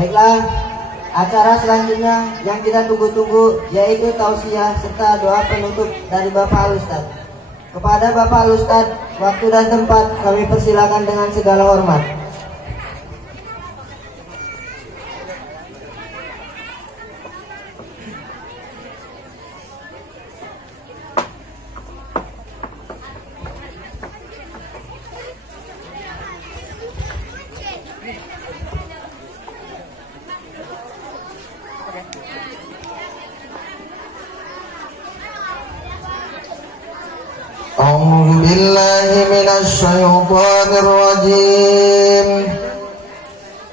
Baiklah, acara selanjutnya yang kita tunggu-tunggu yaitu tausiah serta doa penutup dari Bapak Al-Ustaz. Kepada Bapak Al-Ustaz, waktu dan tempat kami persilakan dengan segala hormat. أعوذ بالله من الشيطان الرجيم.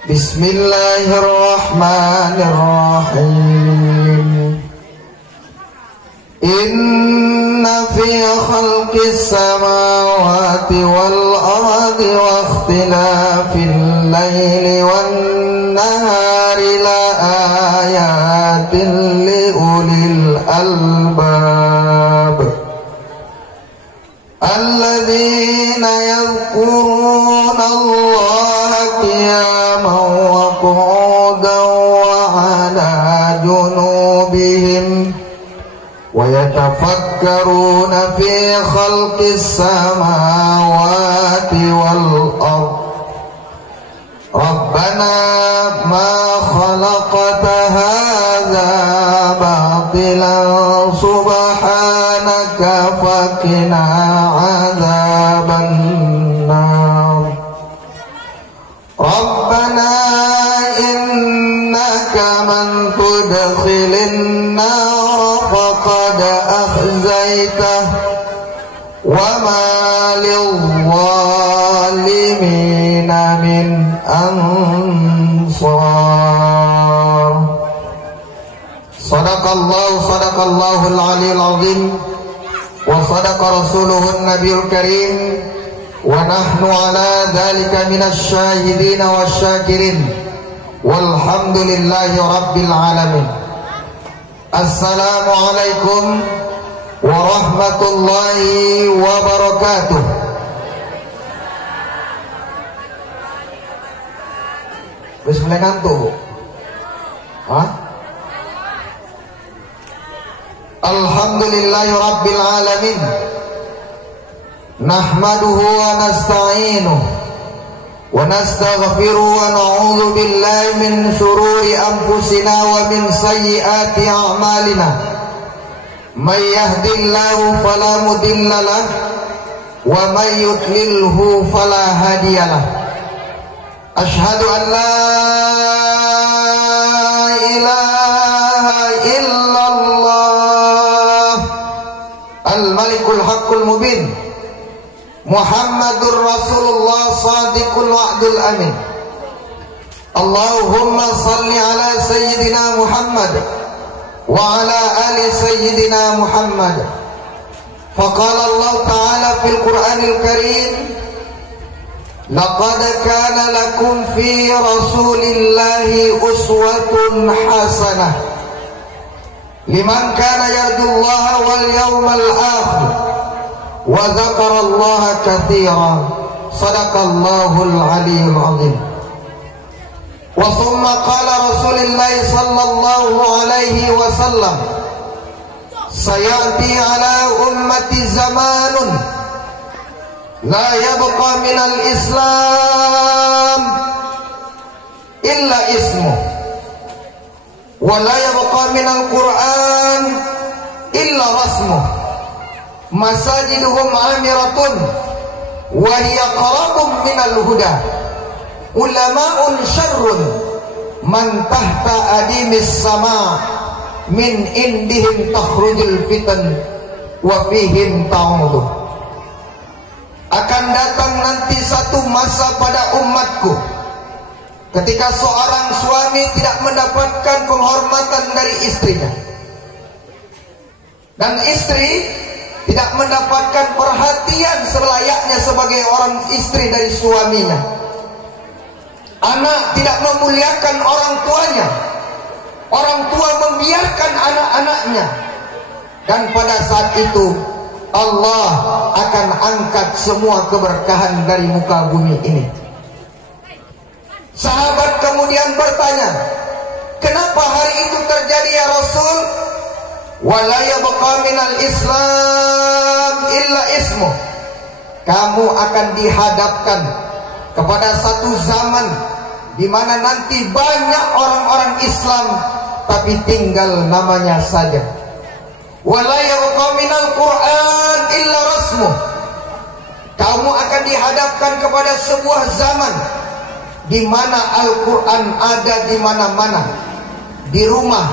بسم الله الرحمن الرحيم. إن في خلق السماوات والأرض واختلاف الليل والنهار لآيات لأولي الألباب الذين يذكرون الله قياما وقعودا وعلى جنوبهم ويتفكرون في خلق السماوات والأرض ربنا ما خلقت هذا باطلا سبحانك فقنا عذاب النار ربنا إنك من تدخل النار فقد أخزيته وما للظالمين من أنصار. صدق الله العلي العظيم وصدق رسوله النبي الكريم ونحن على ذلك من الشاهدين والشاكرين والحمد لله رب العالمين. Assalamualaikum warahmatullahi wabarakatuh. Wis mulai ngantuk? Hah? Alhamdulillahi rabbil alamin. Nahmaduhu wa nasta'inuhu wa nastaghfiruhu wa na'udzu billahi min shururi anfusina wa min sayyiati a'malina. May yahdihillahu fala mudilla lahu wa may yudlilhu fala hadiyalah. Ashhadu an la ilaha illallah al-malikul haqqul mubin Muhammadur Rasulullah sadiqul wa'dul amin. Allahumma salli ala sayyidina Muhammad wa ala ali sayyidina Muhammad. Faqala Allah ta'ala fil Qur'anil Karim, laqad kana lakum fi rasulillahi uswatun hasanah liman kana yarjullaha wal yawmal akhir wa dzakarallaha katsiran. Sadaqallahul aliyyul azim. Wa thumma qala Rasulullah sallallahu alaihi wasallam, sayati ala ummati zamanun la yabqa minal islam illa ismu wa la yabqa minal quran illa rasmuh masajiduhum amiratun wa hiya qarabun minal huda ulama'un syarrun man tahta adimis sama min indihim takhrujul fitan wa fihim ta'udu. Akan datang nanti satu masa pada umatku ketika seorang suami tidak mendapatkan penghormatan dari istrinya dan istri tidak mendapatkan perhatian selayaknya sebagai orang istri dari suaminya. Anak tidak memuliakan orang tuanya, orang tua membiarkan anak-anaknya, dan pada saat itu Allah akan angkat semua keberkahan dari muka bumi ini. Sahabat kemudian bertanya, kenapa hari itu terjadi ya Rasul? Wala yabqa minal Islam illa ismuh. Kamu akan dihadapkan kepada satu zaman di mana nanti banyak orang-orang Islam tapi tinggal namanya saja. Wala yabqa minal Qur'an illa rasmuh. Kamu akan dihadapkan kepada sebuah zaman di mana Al-Quran ada di mana-mana, di rumah,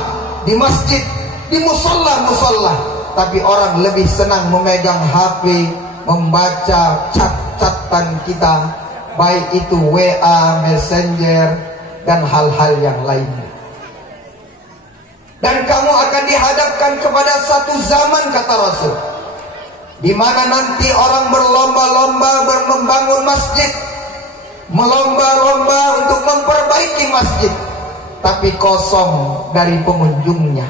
di masjid, di musola-musola, tapi orang lebih senang memegang HP, membaca chat-chatan kita, baik itu WA, Messenger, dan hal-hal yang lainnya. Dan kamu akan dihadapkan kepada satu zaman, kata Rasul, di mana nanti orang berlomba-lomba membangun masjid, melomba-lomba untuk memperbaiki masjid, tapi kosong dari pengunjungnya.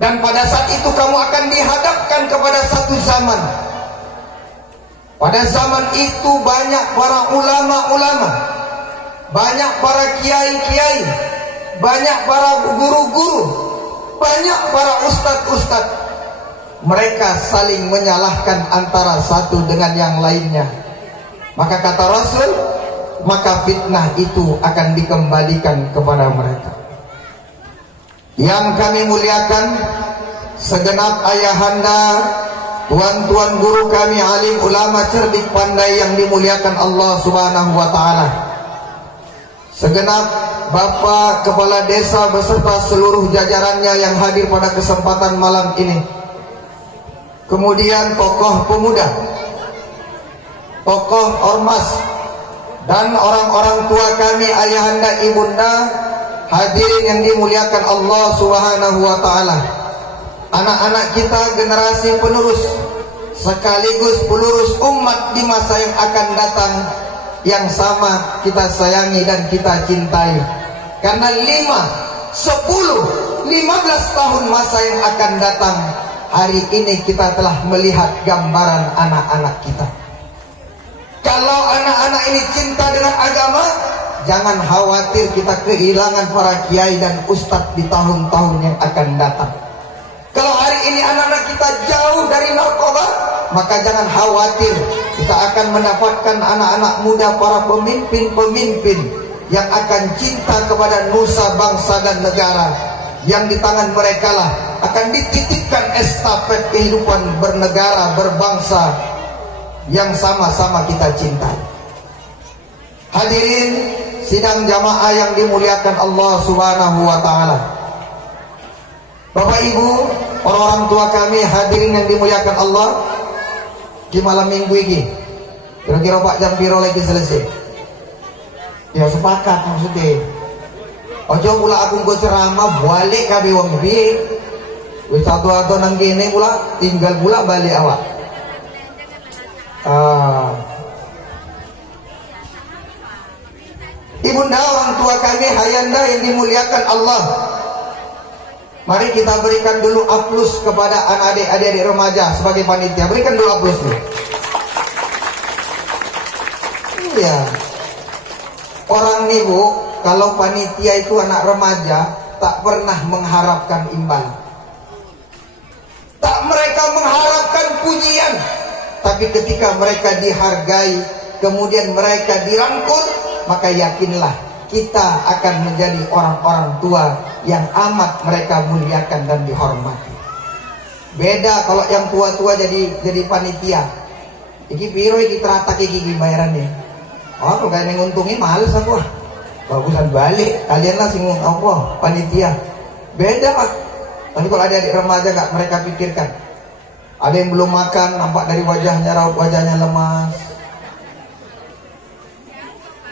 Dan pada saat itu kamu akan dihadapkan kepada satu zaman. Pada zaman itu banyak para ulama-ulama, banyak para kiai-kiai, banyak para guru-guru, banyak para ustadz-ustadz. Mereka saling menyalahkan antara satu dengan yang lainnya. Maka kata Rasul, maka fitnah itu akan dikembalikan kepada mereka. Yang kami muliakan, segenap ayahanda, tuan-tuan guru kami, alim ulama cerdik pandai yang dimuliakan Allah Subhanahu wa taala. Segenap bapak kepala desa beserta seluruh jajarannya yang hadir pada kesempatan malam ini. Kemudian tokoh pemuda, tokoh ormas, dan orang-orang tua kami, ayahanda, ibunda, hadirin yang dimuliakan Allah Subhanahu wa taala. Anak-anak kita generasi penerus sekaligus pelurus umat di masa yang akan datang, yang sama kita sayangi dan kita cintai. Karena 5, 10, 15 tahun masa yang akan datang, hari ini kita telah melihat gambaran anak-anak kita. Kalau anak-anak ini cinta dengan agama, jangan khawatir kita kehilangan para kiai dan ustadz di tahun-tahun yang akan datang. Kalau hari ini anak-anak kita jauh dari narkoba, maka jangan khawatir, kita akan mendapatkan anak-anak muda, para pemimpin-pemimpin yang akan cinta kepada nusa, bangsa, dan negara. Yang di tangan mereka lah akan dititipkan estafet kehidupan bernegara, berbangsa yang sama-sama kita cintai. Hadirin sidang jamaah yang dimuliakan Allah Subhanahu wa taala. Bapak Ibu, orang-orang tua kami, hadirin yang dimuliakan Allah, di malam minggu ini kira-kira Pak jam piro lagi selesai? Ya sepakat maksudnya. Ojo pula aku nggo ceramah balik kabeh wong piye. Wis satu-satu nang kene pula tinggal pula balik awak. Ibunda, orang tua kami, hayanda yang dimuliakan Allah, mari kita berikan dulu aplaus kepada adik-adik remaja sebagai panitia. Berikan dulu aplaus dulu. Iya. Orang nih Bu, kalau panitia itu anak remaja, tak pernah mengharapkan imbalan. Tak mereka mengharapkan pujian, tapi ketika mereka dihargai, kemudian mereka dirangkul, maka yakinlah kita akan menjadi orang-orang tua yang amat mereka muliakan dan dihormati. Beda kalau yang tua-tua jadi panitia. Iki piro iki teratak iki bayarannya. Oh, kalau kalian nguntungi males aku. Bagusan balik, kalian lah sing apa panitia. Beda Pak. Tapi kalau ada adik remaja gak mereka pikirkan. Ada yang belum makan, nampak dari wajahnya, raut wajahnya lemas.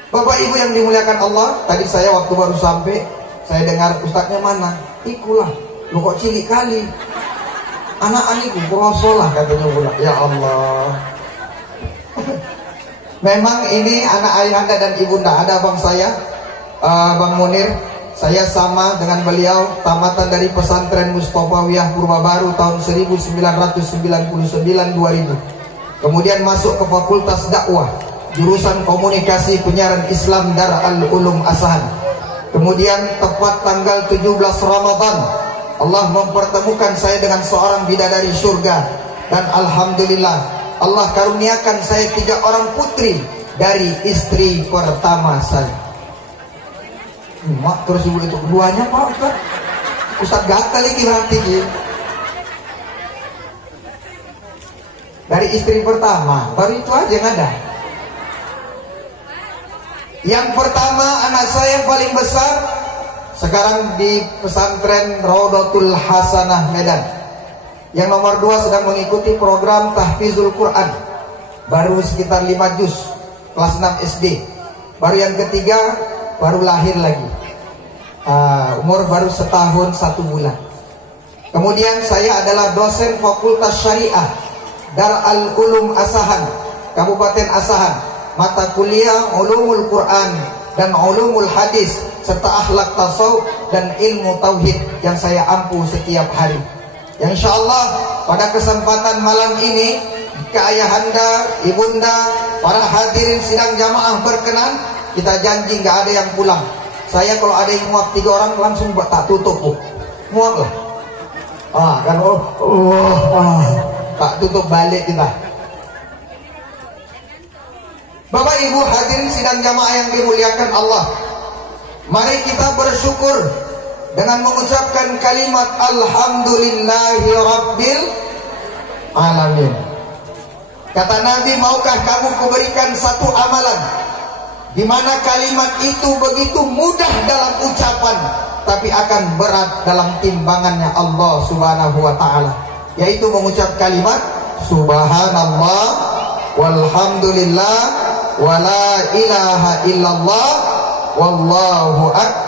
Bapak Ibu yang dimuliakan Allah, tadi saya waktu baru sampai, saya dengar ustadznya mana? Ikulah, lu kok cilik kali. Anak-anak itu kurosolah katanya pula. Ya Allah. Memang ini anak ayahanda dan ibunda. Ada abang saya, Bang Munir. Saya sama dengan beliau, tamatan dari pesantren Mustofawiyah Purbabaru tahun 1999-2000. Kemudian masuk ke fakultas dakwah jurusan Komunikasi Penyiaran Islam Darul Ulum Asahan. Kemudian tepat tanggal 17 Ramadan Allah mempertemukan saya dengan seorang bidadari surga, dan alhamdulillah Allah karuniakan saya 3 orang putri dari istri pertama saya. Mak terus ibu itu keduanya Pak Ustaz. Ustaz gatal lagi berarti dari istri pertama, baru itu aja yang ada. Yang pertama anak saya yang paling besar sekarang di pesantren Raudatul Hasanah Medan. Yang nomor 2 sedang mengikuti program Tahfizul Quran, baru sekitar 5 juz, kelas 6 SD. Baru yang ketiga baru lahir lagi, umur baru setahun 1 bulan. Kemudian saya adalah dosen Fakultas Syariah Darul Ulum Asahan, Kabupaten Asahan, mata kuliah Ulumul Quran dan Ulumul Hadis serta akhlak tasawuf dan ilmu tauhid yang saya ampu setiap hari. Yang insyaallah pada kesempatan malam ini, jika ayahanda, ibunda, para hadirin sidang jamaah berkenan, kita janji nggak ada yang pulang. Saya kalau ada yang muak 3 orang langsung tak tutup, muak lah. Kan tak tutup balik kita. Bapak Ibu hadirin sidang jamaah yang dimuliakan Allah, mari kita bersyukur dengan mengucapkan kalimat Alhamdulillahi Rabbil Alamin. Kata Nabi, maukah kamu kuberikan satu amalan di mana kalimat itu begitu mudah dalam ucapan, tapi akan berat dalam timbangannya Allah Subhanahu wa ta'ala, yaitu mengucap kalimat Subhanallah walhamdulillah wala ilaha illallah wallahu akbar.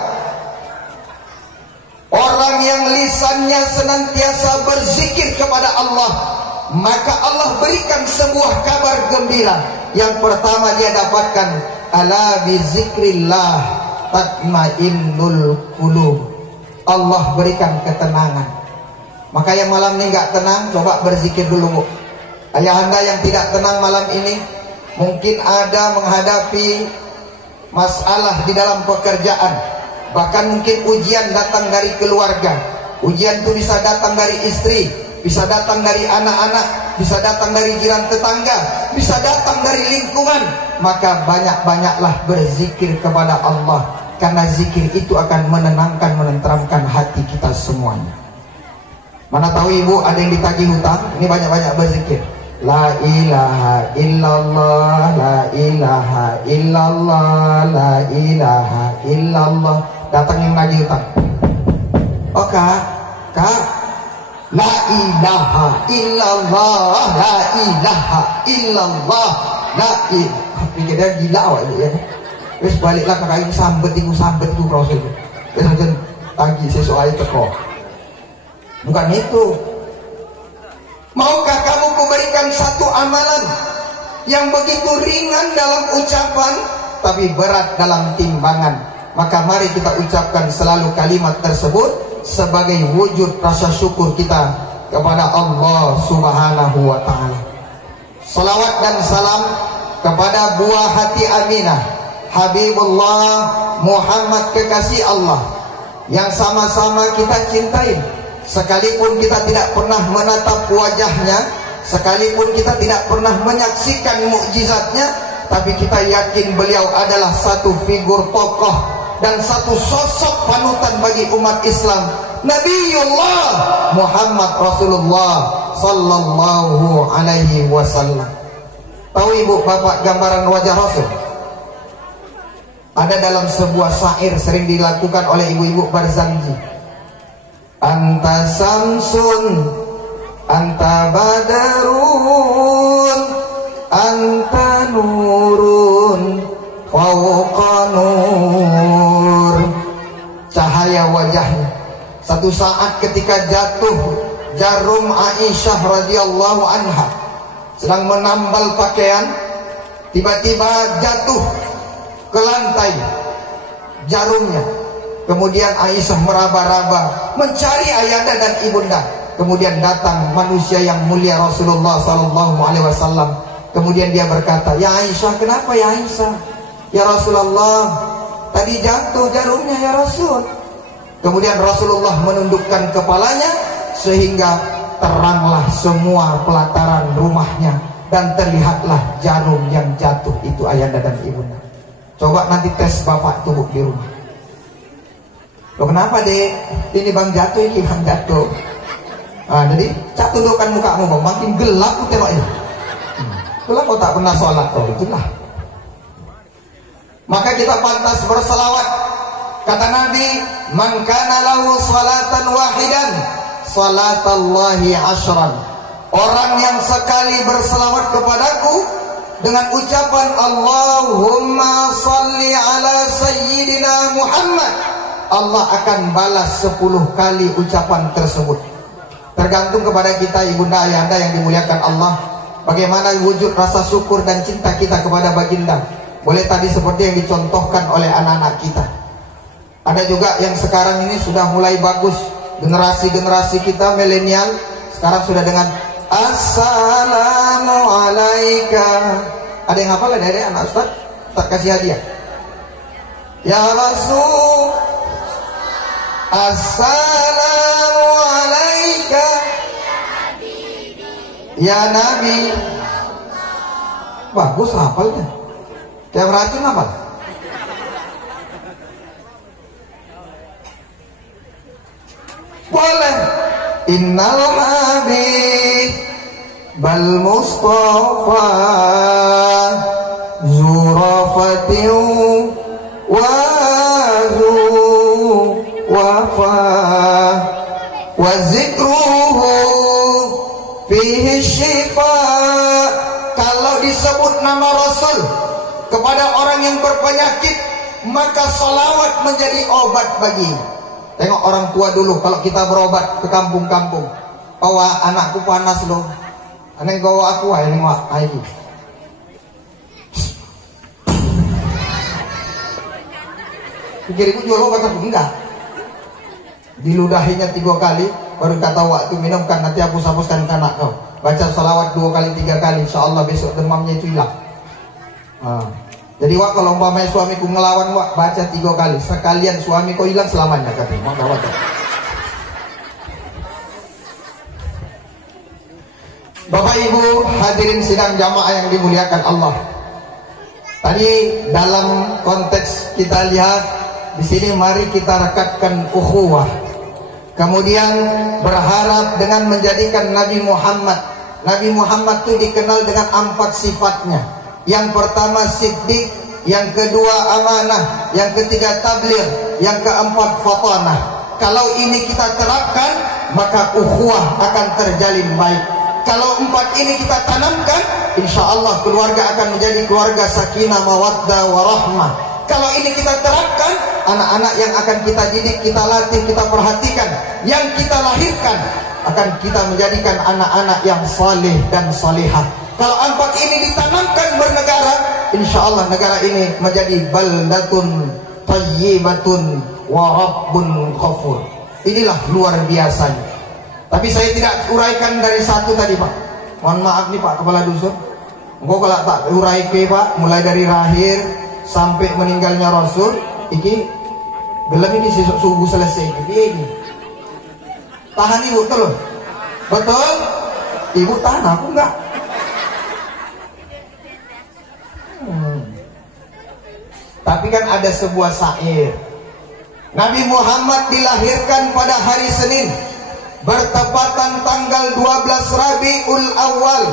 Orang yang lisannya senantiasa berzikir kepada Allah, maka Allah berikan sebuah kabar gembira. Yang pertama dia dapatkan, ala bizikrillah tatmainnul qulub. Allah berikan ketenangan. Maka yang malam ini nggak tenang, coba berzikir dulu, Bu. Ayahanda yang tidak tenang malam ini, mungkin ada menghadapi masalah di dalam pekerjaan, bahkan mungkin ujian datang dari keluarga. Ujian itu bisa datang dari istri, bisa datang dari anak-anak, bisa datang dari jiran tetangga, bisa datang dari lingkungan. Maka banyak-banyaklah berzikir kepada Allah, karena zikir itu akan menenangkan, menenteramkan hati kita semuanya. Mana tahu ibu ada yang ditagih hutang, ini banyak-banyak berzikir. La ilaha illallah, la ilaha illallah, la ilaha illallah. Datang yang nagih hutang. Oh kak, la ilaha illallah, la ilaha illallah, la ilaha. Pikir dia gila awak ya. Terus baliklah kakak ini sambet itu proses itu. Terus macam tagih sesuai teko. Bukan itu. Maukah kamu kuberikan satu amalan yang begitu ringan dalam ucapan tapi berat dalam timbangan? Maka mari kita ucapkan selalu kalimat tersebut sebagai wujud rasa syukur kita kepada Allah Subhanahu wa ta'ala. Salawat dan salam kepada buah hati Aminah, Habibullah Muhammad, kekasih Allah yang sama-sama kita cintai. Sekalipun kita tidak pernah menatap wajahnya, sekalipun kita tidak pernah menyaksikan mukjizatnya, tapi kita yakin beliau adalah satu figur tokoh dan satu sosok panutan bagi umat Islam, Nabiullah Muhammad Rasulullah sallallahu alaihi wasallam. Tahu ibu bapak gambaran wajah Rasul? Ada dalam sebuah syair sering dilakukan oleh ibu-ibu Barzanji. Anta samsun, anta badarun, anta nurun, fauqa nur. Cahaya wajahnya. Satu saat ketika jatuh jarum Aisyah radhiyallahu anha sedang menambal pakaian, tiba-tiba jatuh ke lantai jarumnya. Kemudian Aisyah meraba-raba mencari ayahanda dan ibunda. Kemudian datang manusia yang mulia Rasulullah sallallahu alaihi wasallam Kemudian dia berkata, "Ya Aisyah, kenapa ya Aisyah?" "Ya Rasulullah, tadi jatuh jarumnya ya Rasul." Kemudian Rasulullah menundukkan kepalanya sehingga teranglah semua pelataran rumahnya dan terlihatlah jarum yang jatuh itu ayahanda dan ibunda. Coba nanti tes bapak tubuh di rumah. "Loh kenapa dek? Ini bang jatuh, ini bang jatuh." Jadi cak tundukkan mukamu bang, makin gelap tuh tengoknya. Itulah kau tak pernah sholat, itulah. Maka kita pantas berselawat. Kata Nabi, "Man kana lahu salatan wahidan, salatallahi ashran." Orang yang sekali berselawat kepadaku dengan ucapan Allahumma salli ala sayyidina Muhammad, Allah akan balas 10 kali ucapan tersebut. Tergantung kepada kita ibunda ayahanda yang dimuliakan Allah, bagaimana wujud rasa syukur dan cinta kita kepada baginda. Boleh tadi seperti yang dicontohkan oleh anak-anak kita. Ada juga yang sekarang ini sudah mulai bagus, generasi-generasi kita milenial sekarang sudah dengan Assalamu alaika. Ada yang hafal dari anak Ustaz? Tak kasih hadiah. Ya Rasul, Assalamu alaika ya Nabi. Bagus hafalnya. Kayak racun hafal. Boleh. Innal habib bal mustafa zurafatiu wa zu wafa wa zikruhu fihi syifa. Kalau disebut nama Rasul kepada orang yang berpenyakit, maka salawat menjadi obat baginya. Tengok orang tua dulu, kalau kita berobat ke kampung-kampung, "Bawa anakku panas loh, aneh bawa aku ini wak air." Pikir ibu jual obat, aku enggak. Diludahinya 3 kali, baru kata waktu minumkan, nanti hapus-hapuskan ke anak kau. Baca salawat 2 kali 3 kali, insya Allah besok demamnya itu hilang. Jadi wak, kalau umpamanya suamiku ngelawan wak, baca 3 kali, sekalian suami kau hilang selamanya, katanya. Maka wak. Bapak Ibu hadirin sidang jamaah yang dimuliakan Allah. Tadi dalam konteks kita lihat di sini, mari kita rekatkan ukhuwah. Kemudian berharap dengan menjadikan Nabi Muhammad. Nabi Muhammad itu dikenal dengan 4 sifatnya. Yang pertama siddiq, yang kedua amanah, yang ketiga tabligh, yang keempat fatanah. Kalau ini kita terapkan, maka ukhuwah akan terjalin baik. Kalau 4 ini kita tanamkan, insya Allah keluarga akan menjadi keluarga sakinah, mawaddah, warahmah. Kalau ini kita terapkan, anak-anak yang akan kita didik, kita latih, kita perhatikan, yang kita lahirkan akan kita menjadikan anak-anak yang saleh dan salihah. Kalau 4 ini ditanamkan bernegara, insya Allah negara ini menjadi baldatun tayyibatun wa rabbun ghafur. Inilah luar biasanya. Tapi saya tidak uraikan dari 1 tadi Pak. Mohon maaf nih Pak Kepala Dusun. Engkau kalau tak urai ke Pak, mulai dari lahir sampai meninggalnya Rasul, iki belum ini subuh selesai. Ini tahan ibu terus. Betul? Ibu tahan, aku enggak. Tapi kan ada sebuah syair. Nabi Muhammad dilahirkan pada hari Senin, bertepatan tanggal 12 Rabiul Awal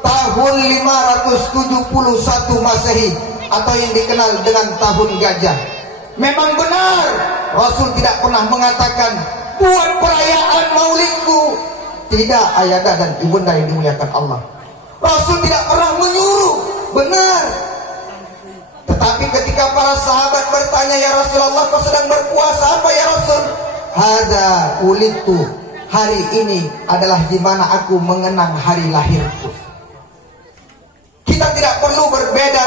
tahun 571 Masehi, atau yang dikenal dengan tahun gajah. Memang benar, Rasul tidak pernah mengatakan buat perayaan maulidku. Tidak, ayahanda dan ibunda yang dimuliakan Allah. Rasul tidak pernah menyuruh, benar. Tetapi ketika para sahabat bertanya, "Ya Rasulullah, kau sedang berpuasa apa ya Rasul?" "Hada ulidtu." Hari ini adalah di mana aku mengenang hari lahirku. Kita tidak perlu berbeda,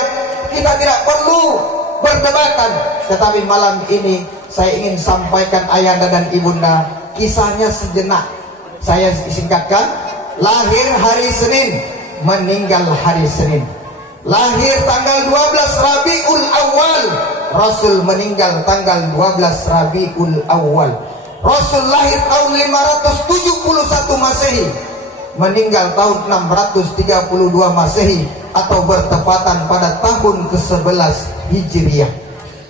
kita tidak perlu berdebatan. Tetapi malam ini saya ingin sampaikan ayahanda dan ibunda, kisahnya sejenak. Saya singkatkan. Lahir hari Senin, meninggal hari Senin. Lahir tanggal 12 Rabiul Awal, Rasul meninggal tanggal 12 Rabiul Awal. Rasul lahir tahun 571 Masehi, meninggal tahun 632 Masehi, atau bertepatan pada tahun ke-11 Hijriah.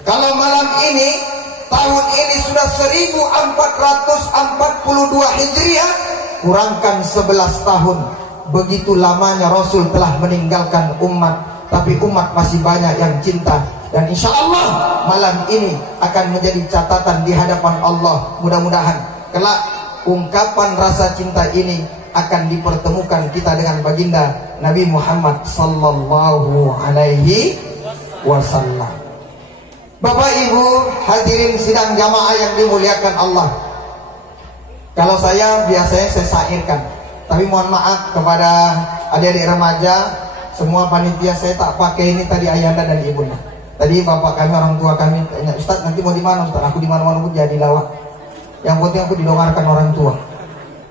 Kalau malam ini, tahun ini sudah 1442 Hijriah, kurangkan 11 tahun. Begitu lamanya Rasul telah meninggalkan umat, tapi umat masih banyak yang cinta. Dan insya Allah malam ini akan menjadi catatan di hadapan Allah. Mudah-mudahan kelak ungkapan rasa cinta ini akan dipertemukan kita dengan baginda Nabi Muhammad sallallahu alaihi wasallam. Bapak Ibu hadirin sidang jamaah yang dimuliakan Allah. Kalau saya biasanya saya syairkan, tapi mohon maaf kepada adik-adik remaja, semua panitia saya tak pakai ini tadi ayahanda dan ibunda. Tadi bapak kami, orang tua kami tanya, Ustaz nanti mau di mana Ustaz? Aku di mana-mana pun jadi lawak. Yang penting aku didengarkan orang tua.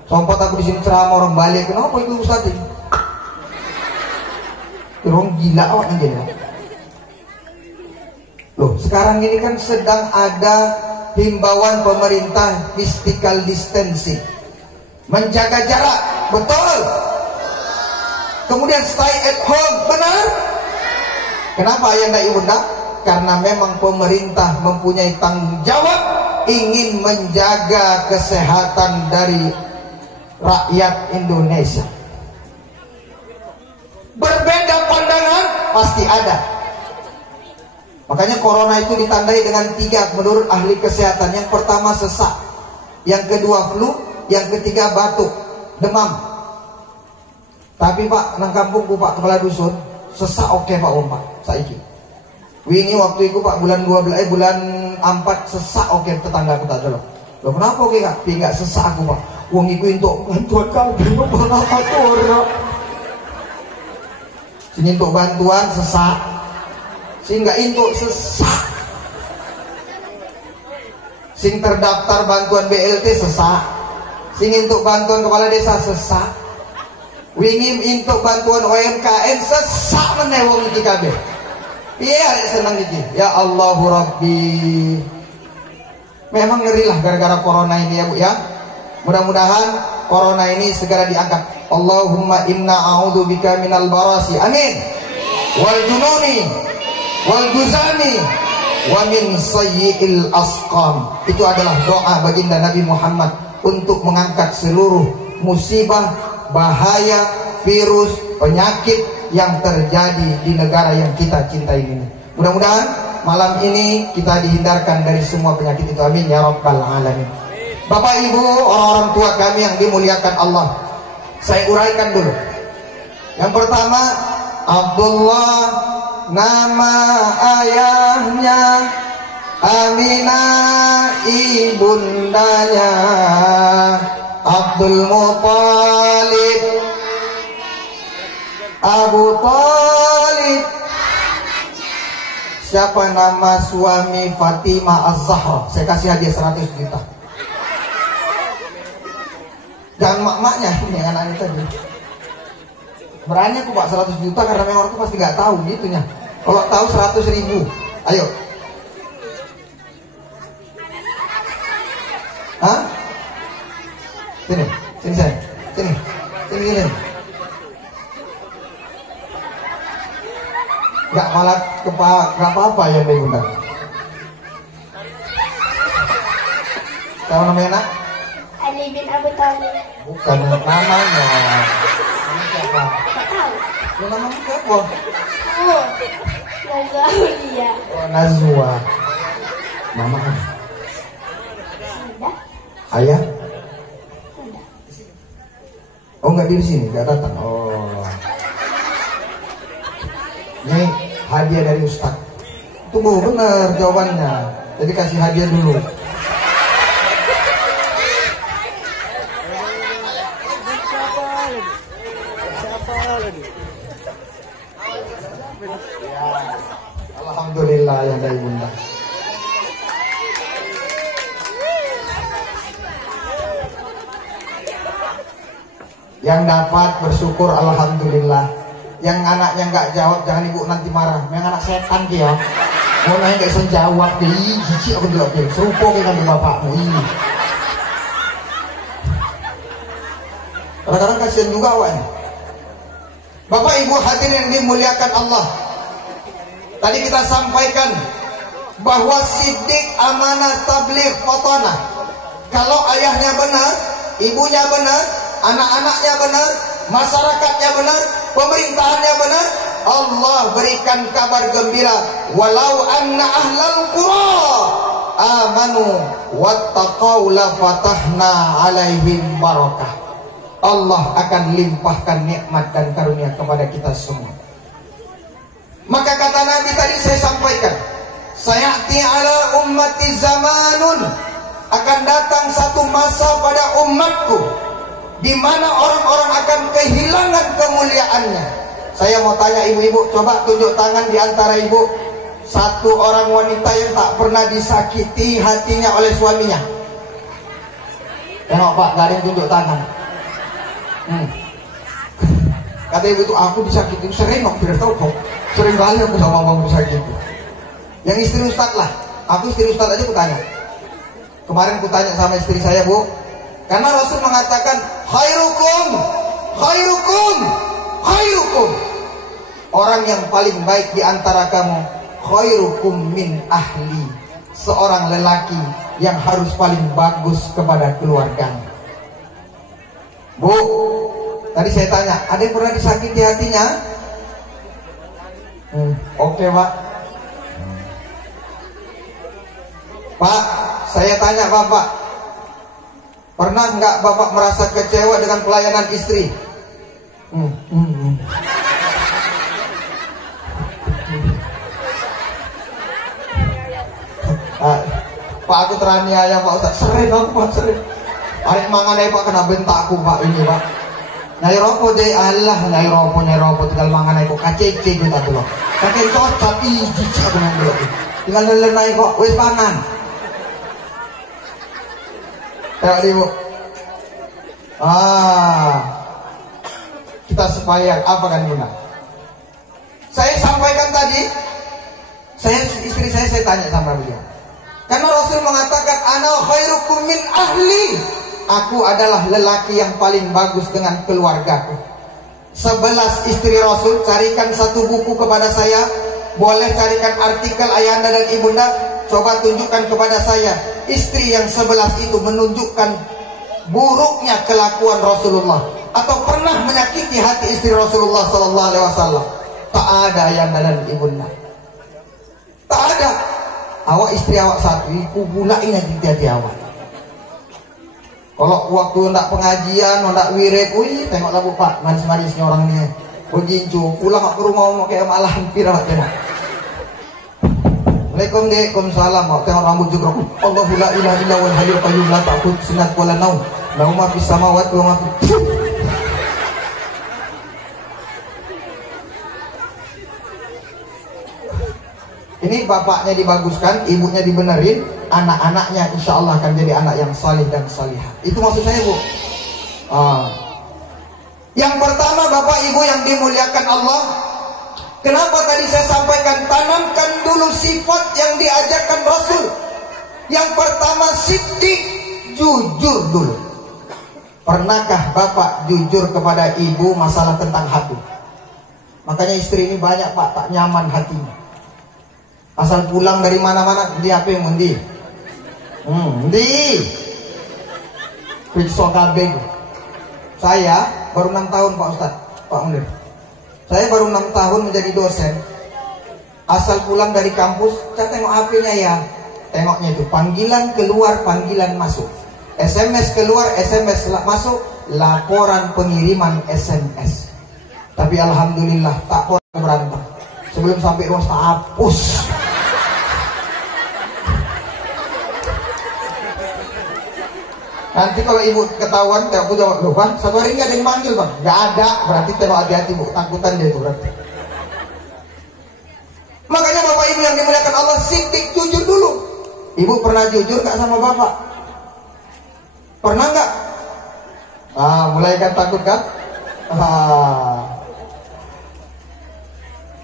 Sompot aku di sini ceramah orang balik, kenapa itu Ustaz ini? Orang gila awak aja ya. Loh, sekarang ini kan sedang ada himbauan pemerintah physical distancing, menjaga jarak, betul. Kemudian stay at home, benar? Kenapa ayahanda ibunda? Karena memang pemerintah mempunyai tanggung jawab ingin menjaga kesehatan dari rakyat Indonesia. Berbeda pandangan pasti ada. Makanya corona itu ditandai dengan 3 menurut ahli kesehatan. Yang pertama sesak, yang kedua flu, yang ketiga batuk, demam. Tapi Pak, nang kampungku Pak kepala dusun, sesak oke Pak Pak, saiki. Wingi waktu itu Pak bulan 12 bulan 4 sesak oke tetangga aku tak ada loh. Loh kenapa oke Kak? Enggak sesak aku Pak. Wong iku entuk bantuan kabeh berapa orang. Sini untuk bantuan sesak. Sehingga entuk sesak. Sing terdaftar bantuan BLT sesak. Sing entuk bantuan kepala desa sesak. Wingi entuk bantuan UMKM sesak meneh wong iki kabeh. Iya senang iki. Ya Allahu Rabbi. Memang ngerilah gara-gara corona ini ya Bu ya. Mudah-mudahan corona ini segera diangkat. Allahumma inna a'udzubika minal barasi. Amin. Wal jununi wal guzani wa min sayyi'il asqam. Itu adalah doa baginda Nabi Muhammad untuk mengangkat seluruh musibah, bahaya, virus, penyakit yang terjadi di negara yang kita cintai ini. Mudah-mudahan malam ini kita dihindarkan dari semua penyakit itu. Amin ya rabbal alamin. Bapak Ibu, orang-orang tua kami yang dimuliakan Allah, saya uraikan dulu. Yang pertama, Abdullah nama ayahnya, Aminah ibundanya, Abdul Muthalib, Abu Talib. Siapa nama suami Fatimah Az-Zahra? Saya kasih hadiah 100 juta. Jangan mak-maknya ini yang anak tadi. Berani aku Pak 100 juta karena memang aku pasti nggak tahu gitunya. Kalau tahu 100.000. Ayo. Hah? Sini, sini saya. Sini. Sini. Gak malah gak apa-apa ya Mbak Bunda. Tahu namanya nak? Ali bin Abi Thalib. Bukan namanya. Nama siapa? Gak tahu. Lu namanya siapa? Oh, Nazwa Aulia. Oh, Nazwa. Mama. Sudah? Ayah? Sudah. Oh nggak di sini, nggak datang. Oh. Ini hadiah dari Ustaz. Tunggu benar jawabannya. Jadi kasih hadiah dulu. Alhamdulillah ya dari bunda. Yang dapat bersyukur alhamdulillah. Yang anaknya nggak jawab jangan ibu nanti marah. Yang anak setan dia. Mau nanya nggak bisa jawab deh. Cici aku jawab deh. Serupa kan di bapakmu. Kadang-kadang kasihan juga awaknya. Bapak ibu hadirin yang dimuliakan Allah. Tadi kita sampaikan bahwa siddiq, amanah, tabligh, fatanah. Kalau ayahnya benar, ibunya benar, anak-anaknya benar, masyarakatnya benar, pemerintahannya benar, Allah berikan kabar gembira, walau anna ahlal qura amanu wattaqau la fatahna alaihim barakah. Allah akan limpahkan nikmat dan karunia kepada kita semua. Maka kata Nabi tadi saya sampaikan, sayati ala ummati zamanun, akan datang satu masa pada umatku di mana orang-orang akan kehilangan kemuliaannya. Saya mau tanya ibu-ibu, coba tunjuk tangan di antara ibu satu orang wanita yang tak pernah disakiti hatinya oleh suaminya. Tengok Pak, gak ada yang tunjuk tangan. Kata ibu itu, aku disakiti sering kok, tidak tahu kok. Sering kali aku sama mama disakiti. Yang istri ustad lah, aku istri ustad aja aku tanya. Kemarin aku tanya sama istri saya, Bu, karena Rasul mengatakan khairukum, khairukum, khairukum. Orang yang paling baik di antara kamu khairukum min ahli. Seorang lelaki yang harus paling bagus kepada keluarganya. Bu, tadi saya tanya, ada yang pernah disakiti hatinya? Oke, Pak. Pak, saya tanya Bapak, pernah nggak Bapak merasa kecewa dengan pelayanan istri? Pak, aku teraniaya Pak Ustaz. Sering aku Pak, sering. Arek mangan ae Pak kena bentakku Pak ini Pak. Nyai ropo deh Allah, nyai ropo tinggal mangan ae kok kacece gitu tuh loh. Kakek cocok jijik aku nang dulu. Tinggal nelen ae kok wis pangan. Ya Ibu. Kita supaya apa kan guna? Saya sampaikan tadi, istri saya tanya sama beliau. Karena Rasul mengatakan ana khairukum min ahli. Aku adalah lelaki yang paling bagus dengan keluargaku. 11 istri Rasul, carikan satu buku kepada saya. Boleh carikan artikel ayahanda dan ibunda. Coba tunjukkan kepada saya istri yang 11 itu menunjukkan buruknya kelakuan Rasulullah atau pernah menyakiti hati istri Rasulullah sallallahu alaihi wasallam. Tak ada ayahanda dan ibunda. Tak ada. Awak istri awak satu, iku bulain aja hati awak. Kalau waktu ndak pengajian, ndak wirid, tengoklah Bu Pak, manis-manisnya orangnya. Jincu, pulang ke rumah mau kayak malah hampir awak tengok. Waalaikumsalam, tengok rambut juga. Allahu la ilaha illa huwal hayyul qayyum la ta'khudhuhu sinatun wa la naum. Lahu ma fis samawati wa ma fil ardh. Ini bapaknya dibaguskan, ibunya dibenerin, anak-anaknya insya Allah akan jadi anak yang salih dan salihah. Itu maksud saya Bu. Yang pertama Bapak Ibu yang dimuliakan Allah, kenapa tadi saya sampaikan tanamkan dulu sifat yang diajarkan Rasul. Yang pertama siddiq, jujur dulu. Pernahkah Bapak jujur kepada ibu masalah tentang hati? Makanya istri ini banyak Pak tak nyaman hatinya. Asal pulang dari mana-mana dia apa yang mendi? Pisau kabeng. Saya baru 6 tahun Pak Ustaz, Pak Munir. Saya baru 6 tahun menjadi dosen. Asal pulang dari kampus, saya tengok HP-nya ya. Tengoknya itu panggilan keluar, panggilan masuk. SMS keluar, SMS masuk, laporan pengiriman SMS. Tapi alhamdulillah tak pernah berantem. Sebelum sampai rumah tak hapus. Nanti kalau ibu ketahuan, aku jawab loh Bang, satu hari nggak ada yang manggil Bang. Nggak ada, berarti tengok hati-hati Bu, takutan dia itu berarti. Makanya Bapak Ibu yang dimuliakan Allah, siddiq, jujur dulu. Ibu pernah jujur nggak sama Bapak? Pernah nggak? Mulai kan takut kan?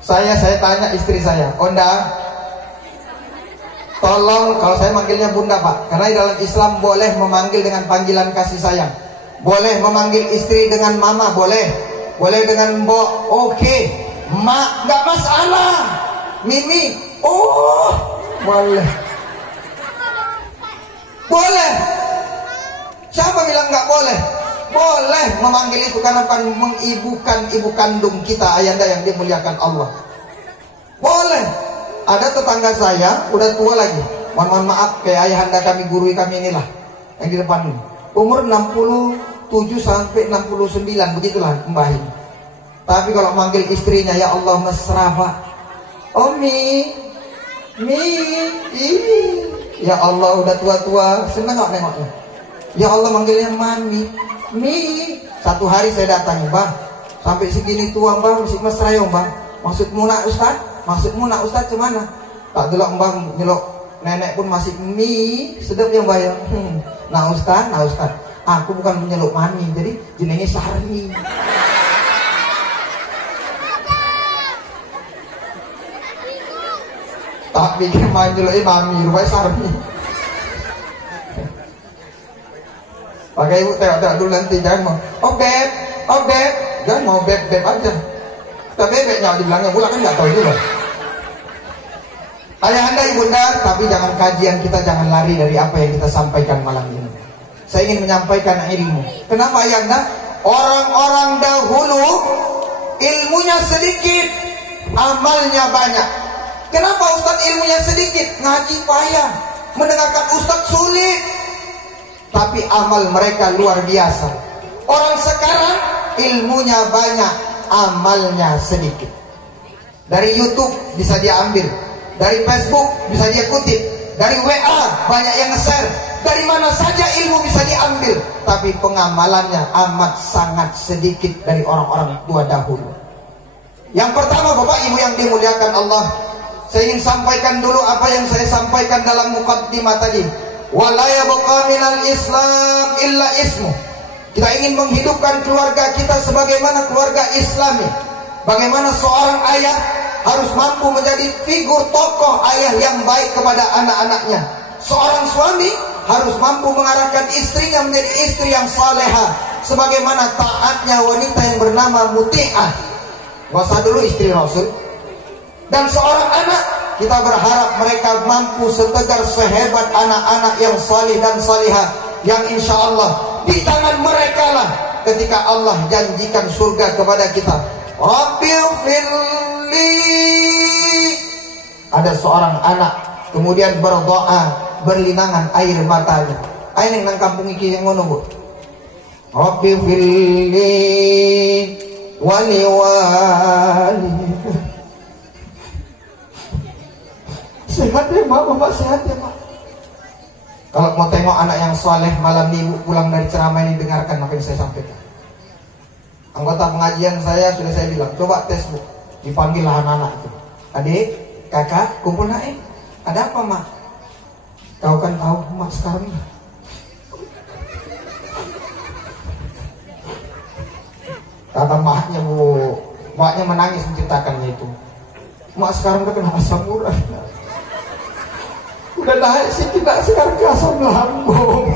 Saya tanya istri saya, Onda, tolong kalau saya manggilnya Bunda Pak, karena di dalam Islam boleh memanggil dengan panggilan kasih sayang, boleh memanggil istri dengan Mama, boleh dengan Mbok, oke, Mak nggak masalah, Mimi, oh boleh. Siapa bilang nggak boleh? Boleh memanggil itu karena mengibukan ibu kandung kita, Ayanda yang dimuliakan Allah. Boleh. Ada tetangga saya udah tua lagi, mohon maaf kayak ayahanda kami, guru kami inilah yang di depan ini, umur 67 sampai 69 begitulah Mbah ini. Tapi kalau manggil istrinya, ya Allah mesra Pak, Omi, ya Allah udah tua-tua, seneng nggak nengoknya? Ya Allah manggilnya Mami, Satu hari saya datang, Mbah, sampai segini tua Mbah masih mesra ya Mbah. Maksudmu nak Ustaz? Cemana? Tak delok Mbah nyelok nenek pun masih sedap ya Mbah ya. Nah Ustaz, aku bukan menyeluk Mami, jadi jenenge Sarni. Tak pikir main nyeluk Mami, rupanya Sarni. Pakai ibu tengok dulu nanti, jangan mau oh beb, jangan mau beb aja. Tapi bebeknya dibilangnya pula kan nggak tahu juga. Ayahanda ibunda, tapi jangan kajian kita jangan lari dari apa yang kita sampaikan malam ini. Saya ingin menyampaikan ilmu. Kenapa ayahanda? Orang-orang dahulu ilmunya sedikit, amalnya banyak. Kenapa Ustaz ilmunya sedikit? Ngaji payah, mendengarkan Ustaz sulit, tapi amal mereka luar biasa. Orang sekarang ilmunya banyak, amalnya sedikit. Dari YouTube bisa dia ambil, dari Facebook bisa dia kutip, dari WA banyak yang nge-share, dari mana saja ilmu bisa diambil, tapi pengamalannya amat sangat sedikit dari orang-orang tua dahulu. Yang pertama Bapak Ibu yang dimuliakan Allah, saya ingin sampaikan dulu apa yang saya sampaikan dalam muqaddimah tadi. Wala yabqa minal Islam illa ismu. Kita ingin menghidupkan keluarga kita sebagaimana keluarga Islami. Bagaimana seorang ayah harus mampu menjadi figur tokoh ayah yang baik kepada anak-anaknya. Seorang suami harus mampu mengarahkan istrinya menjadi istri yang salehah, sebagaimana taatnya wanita yang bernama Muti'ah. Wasa dulu istri Rasul. Dan seorang anak, kita berharap mereka mampu setegar sehebat anak-anak yang salih dan salihah, yang insya Allah di tangan mereka lah ketika Allah janjikan surga kepada kita. Rabbil firli. Ada seorang anak kemudian berdoa, berlinangan air matanya. Air yang nang kampung iki yang ngono, Bu. Rabbil firli wali. Sehat ya Mak, sehat ya Mak. Kalau mau tengok anak yang soleh malam minggu pulang dari ceramah ini, dengarkan apa yang saya sampaikan. Anggota pengajian saya sudah saya bilang, coba tes Bu. Dipanggillah anak-anak itu. Adik, kakak, kumpul naik. Ada apa Mak? Kau kan tahu Mak sekarang ini. Kata maknya Bu, maknya menangis menceritakannya itu. Mak sekarang udah kena asam urat. Udah naik sedikit, sekarang ke asam lambung.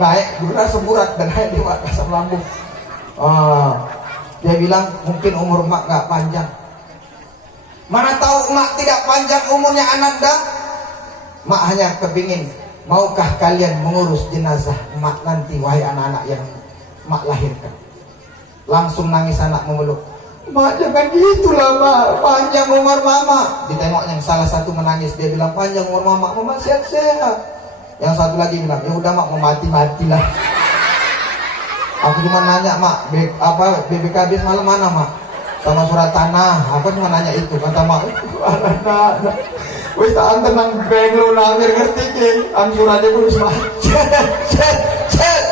Naik dulu asam urat dan naik di asam lambung. Dia bilang mungkin umur Mak gak panjang. Mana tahu Mak tidak panjang umurnya Ananda. Mak hanya kepingin, maukah kalian mengurus jenazah Mak nanti, wahai anak-anak yang Mak lahirkan. Langsung nangis anak memeluk. Mak jangan gitulah Mak, panjang umur Mama. Ditengok yang salah satu menangis, dia bilang panjang umur Mama sehat-sehat. Yang satu lagi bilang, ya udah Mak mau mati-matilah. Aku cuma nanya Mak, BPKB semalam mana Mak? Sama surat tanah. Aku cuma nanya itu, kata Mak. Anak-anak, wis tak tenang beng lu nangir ngerti ki. An suratnya pun wis cet.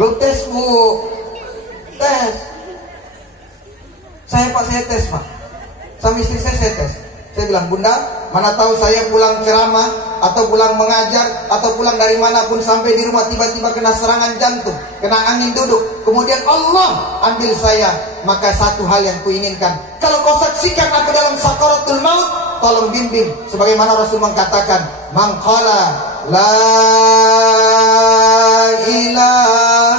Lu tes Bu, tes. Saya tes Pak, sama istri saya tes. Saya bilang, Bunda, Mana tahu saya pulang ceramah atau pulang mengajar atau pulang dari manapun sampai di rumah tiba-tiba kena serangan jantung, kena angin duduk, kemudian Allah ambil saya. Maka satu hal yang kuinginkan, kalau kau saksikan aku dalam sakaratul maut, tolong bimbing sebagaimana Rasul mengatakan, man qala la ilaha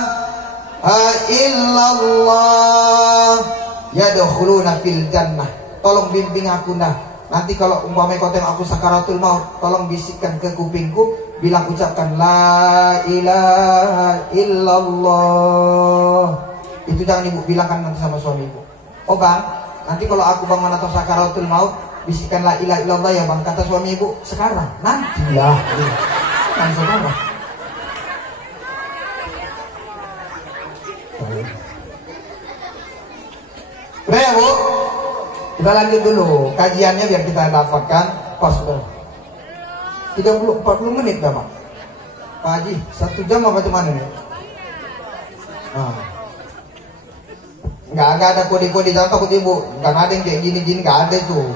illallah yadkhuluna fil jannah. Tolong bimbing aku nah. Nanti kalau umpamanya kau tengok aku sakaratul maut, tolong bisikkan ke kupingku, bilang ucapkan la ilaha illallah. Itu jangan ibu bilangkan nanti sama suami ibu. Oh bang, nanti kalau aku bangun atau sakaratul maut, bisikkan la ilaha illallah ya bang. Kata suami ibu, sekarang, nanti lah. Nanti sekarang. Udah ya bu? Kita lanjut dulu kajiannya biar kita dapatkan pas sudah 30-40 menit dah Pak. Pak Haji 1 jam apa cuman ini? Nggak ada kode-kode, jangan takut ibu. Nggak ada yang kayak gini-gini, nggak ada tuh.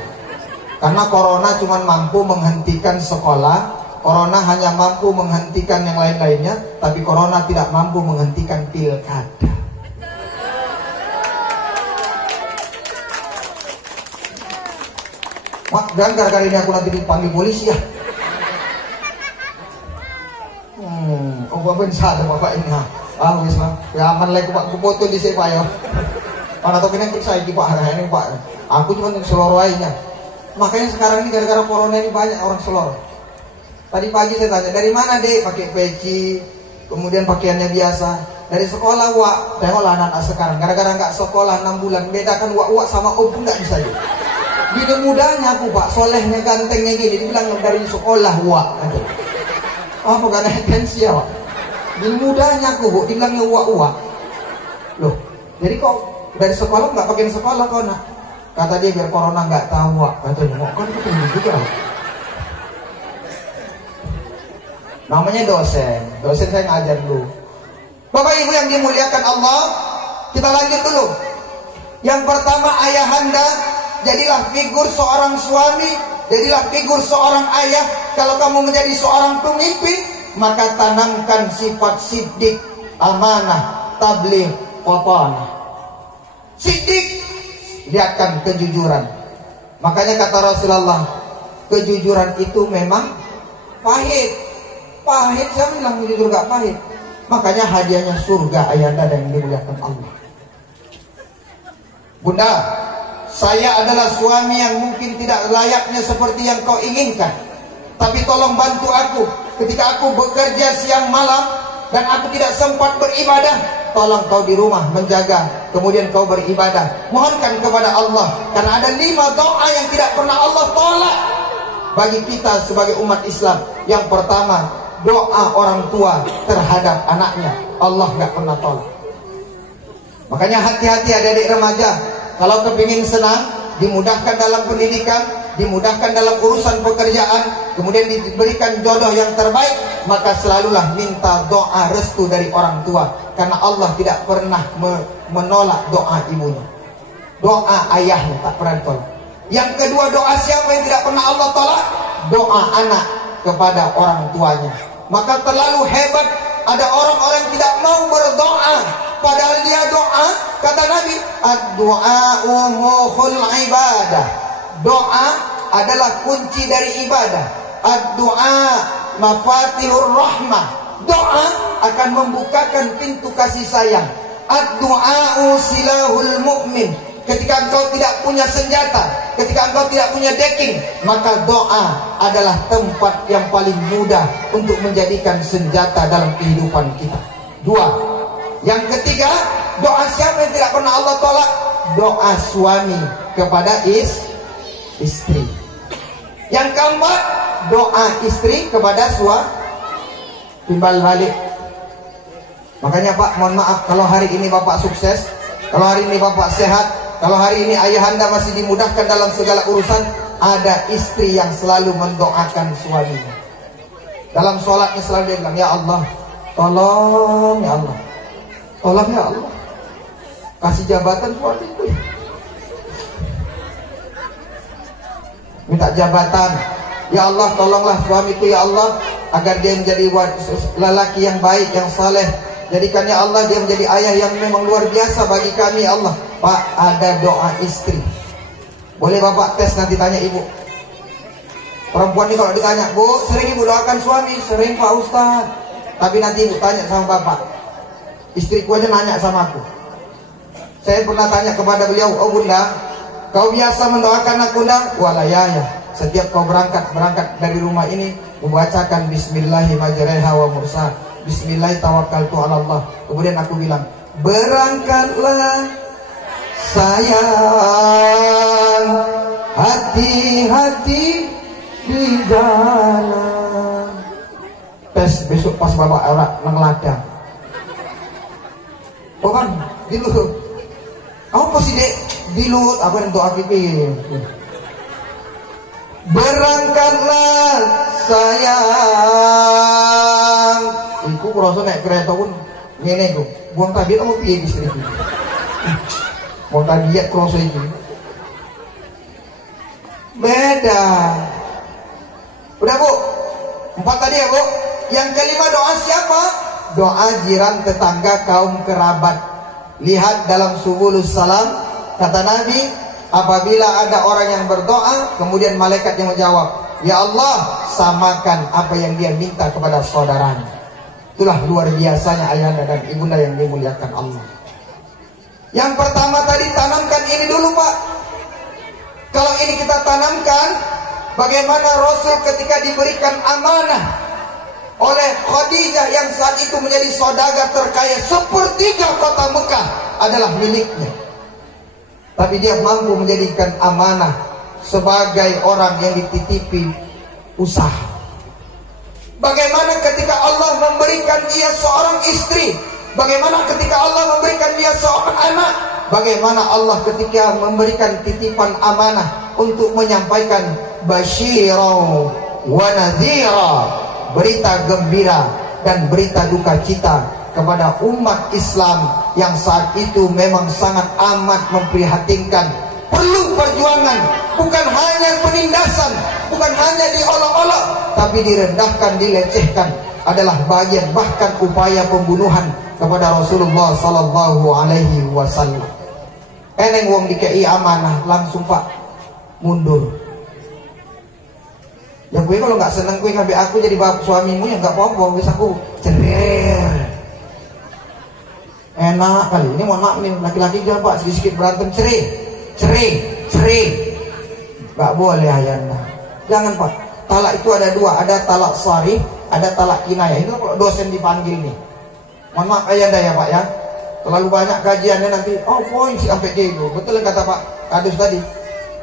Karena corona cuma mampu menghentikan sekolah, corona hanya mampu menghentikan yang lain-lainnya, tapi corona tidak mampu menghentikan pilkada. Dan gara-gara ini aku nanti dipanggil polisi ya. Oh bapak sadar bapak ini. Wis lah. Ya aman lagi Pak, aku foto di sini Pak ya. Mana tahu kena saya di Pak ini Pak. Aku cuma seloro aja. Makanya sekarang ini gara-gara corona ini banyak orang seloro. Tadi pagi saya tanya, dari mana dek? Pakai peci, kemudian pakaiannya biasa. Dari sekolah Wak. Tengoklah anak-anak sekarang. Gara-gara nggak sekolah 6 bulan, bedakan Wak sama Om nggak bisa ya. Gini mudahnya aku Pak, solehnya gantengnya gini, dibilang dari sekolah Wak. Apa gak ada tensi ya Wak? Gini mudahnya aku Bu, dibilangnya Wak. Loh, jadi kok dari sekolah nggak pakai sekolah kau nak? Kata dia biar corona nggak tahu Wak. Katanya mau kan itu juga Wak. Namanya dosen saya ngajar dulu. Bapak Ibu yang dimuliakan Allah, kita lanjut dulu. Yang pertama ayahanda. Jadilah figur seorang suami, jadilah figur seorang ayah. Kalau kamu menjadi seorang pemimpin, maka tanamkan sifat siddiq, amanah, tabligh, watanah. Siddiq, lihatkan kejujuran. Makanya kata Rasulullah, kejujuran itu memang pahit. Pahit, saya bilang jujur gak pahit. Makanya hadiahnya surga ayahanda yang dimuliakan Allah. Bunda, saya adalah suami yang mungkin tidak layaknya seperti yang kau inginkan. Tapi tolong bantu aku. Ketika aku bekerja siang malam dan aku tidak sempat beribadah, tolong kau di rumah menjaga, kemudian kau beribadah. Mohonkan kepada Allah. Karena ada 5 doa yang tidak pernah Allah tolak bagi kita sebagai umat Islam. Yang pertama, doa orang tua terhadap anaknya, Allah gak pernah tolak. Makanya hati-hati adik-adik remaja. Kalau kepingin senang, dimudahkan dalam pendidikan, dimudahkan dalam urusan pekerjaan, kemudian diberikan jodoh yang terbaik, maka selalulah minta doa restu dari orang tua. Karena Allah tidak pernah menolak doa ibunya. Doa ayahnya tak pernah tolak. Yang kedua, doa siapa yang tidak pernah Allah tolak? Doa anak kepada orang tuanya. Maka terlalu hebat ada orang-orang yang tidak mau berdoa, padahal dia doa. Kata Nabi, ad-du'a'u mukhul ibadah. Doa adalah kunci dari ibadah. Ad-du'a mafatihur rahmah. Doa akan membukakan pintu kasih sayang. Ad-du'a'u silahul mu'min. Ketika engkau tidak punya senjata, ketika engkau tidak punya decking, maka doa adalah tempat yang paling mudah untuk menjadikan senjata dalam kehidupan kita. 2. Yang ketiga, doa siapa yang tidak pernah Allah tolak? Doa suami kepada istri. Yang keempat, doa istri kepada suami. Timbal balik. Makanya Pak, mohon maaf kalau hari ini Bapak sukses, kalau hari ini Bapak sehat, kalau hari ini ayahanda masih dimudahkan dalam segala urusan, ada istri yang selalu mendoakan suaminya. Dalam sholatnya selalu dia bilang, ya Allah, tolong ya Allah, tolong ya Allah, kasih jabatan suamiku. minta jabatan. Ya Allah, tolonglah suamiku ya Allah, agar dia menjadi lelaki yang baik, yang saleh. Jadikan ya Allah dia menjadi ayah yang memang luar biasa bagi kami ya Allah. Pak, ada doa istri. Boleh Bapak tes nanti tanya ibu. Perempuan ini kalau ditanya, Bu, sering ibu doakan suami? Sering Pak Ustaz. Tapi nanti ibu tanya sama Bapak. Istriku aja nanya sama aku. Saya pernah tanya kepada beliau, oh Bunda, kau biasa mendoakan aku Bunda? Walayaya. Setiap kau berangkat dari rumah ini, membacakan Bismillahirrahmanirrahim wa mursa. Bismillah tawakkaltu ala Allah. Kemudian aku bilang, berangkatlah sayang, hati-hati di jalan. Tes besok pas bapak orang ngeladang. Oh kan, dilut. Apa sih dek? Dilut, aku yang doa kipi. Berangkatlah sayang. Iku kurasa naik kereta pun ngene ku. Buang tabiat mau piye di sini. Buang tabiat kurasa iki. Beda. Udah Bu? 4 tadi ya Bu? Yang kelima doa siapa? Doa jiran, tetangga, kaum kerabat. Lihat dalam Subulus Salam, kata Nabi, apabila ada orang yang berdoa, kemudian malaikat yang menjawab, ya Allah, samakan apa yang dia minta kepada saudaranya. Itulah luar biasanya ayahanda dan ibunda yang dimuliakan Allah. Yang pertama tadi, tanamkan ini dulu Pak. Kalau ini kita tanamkan, bagaimana Rasul ketika diberikan amanah oleh Khadijah yang saat itu menjadi saudagar terkaya, 1/3 kota Mekah adalah miliknya. Tapi dia mampu menjadikan amanah sebagai orang yang dititipi usaha. Bagaimana ketika Allah memberikan dia seorang istri? Bagaimana ketika Allah memberikan dia seorang anak? Bagaimana Allah ketika memberikan titipan amanah untuk menyampaikan basyirau wa nadhira, berita gembira dan berita duka cita kepada umat Islam yang saat itu memang sangat amat memprihatinkan. Perlu perjuangan, bukan hanya penindasan, bukan hanya diolok-olok, tapi direndahkan, dilecehkan adalah bagian bahkan upaya pembunuhan kepada Rasulullah sallallahu alaihi wasallam. Eneng wong dikei amanah langsung Pak mundur. Ya gue kalau nggak seneng gue ngambil aku jadi bapak suamimu ya nggak apa-apa, bisa aku cerer. Enak kali ini, mohon maaf nih laki-laki jangan Pak sedikit berantem cerai, nggak boleh ayanda. Jangan Pak. Talak itu ada 2, ada talak sharih, ada talak kinayah. Itu kalau dosen dipanggil nih. Mohon maaf ayanda ya Pak ya. Terlalu banyak kajiannya nanti. Oh poin si sampai gitu. Betul yang kata Pak Kadus tadi.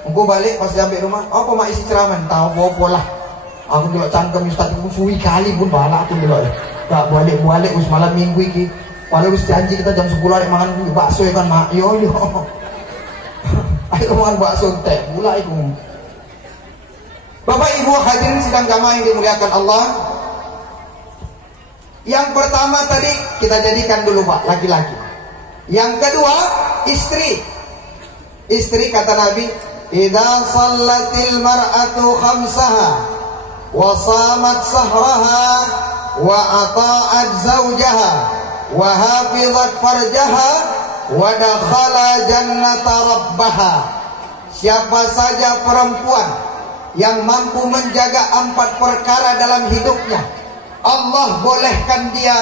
Aku balik pas sampai rumah. Apa mak isi ceramah? Tahu popo lah. Aku dulu cangkem Ustaz itu suwi kali pun balak aku dulu. Gak balik us malam minggu iki. Padahal us janji kita jam 10 hari makan bakso ya kan mak. Yo. Ayo makan bakso teh pula itu. Bapak Ibu hadirin sidang jamaah yang dimuliakan Allah. Yang pertama tadi kita jadikan dulu Pak laki-laki. Yang kedua istri. Istri kata Nabi, idza shallatil mar'atu khamsaha wa shamat sahraha wa ata'at zawjaha wa hafizat farjaha wa dakhala jannata rabbaha. Siapa saja perempuan yang mampu menjaga 4 perkara dalam hidupnya, Allah bolehkan dia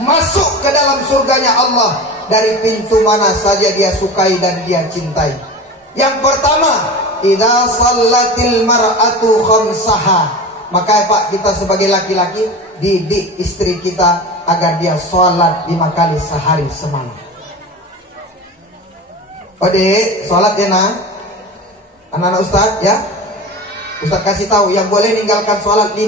masuk ke dalam surganya Allah dari pintu mana saja dia sukai dan dia cintai. Yang pertama, idza shallatil mar'atu khamsaha. Maka Pak, kita sebagai laki-laki didik istri kita agar dia sholat 5 kali sehari semalam. Dek, sholat ya nak? Anak-anak Ustaz ya. Ustaz kasih tahu yang boleh meninggalkan sholat 5.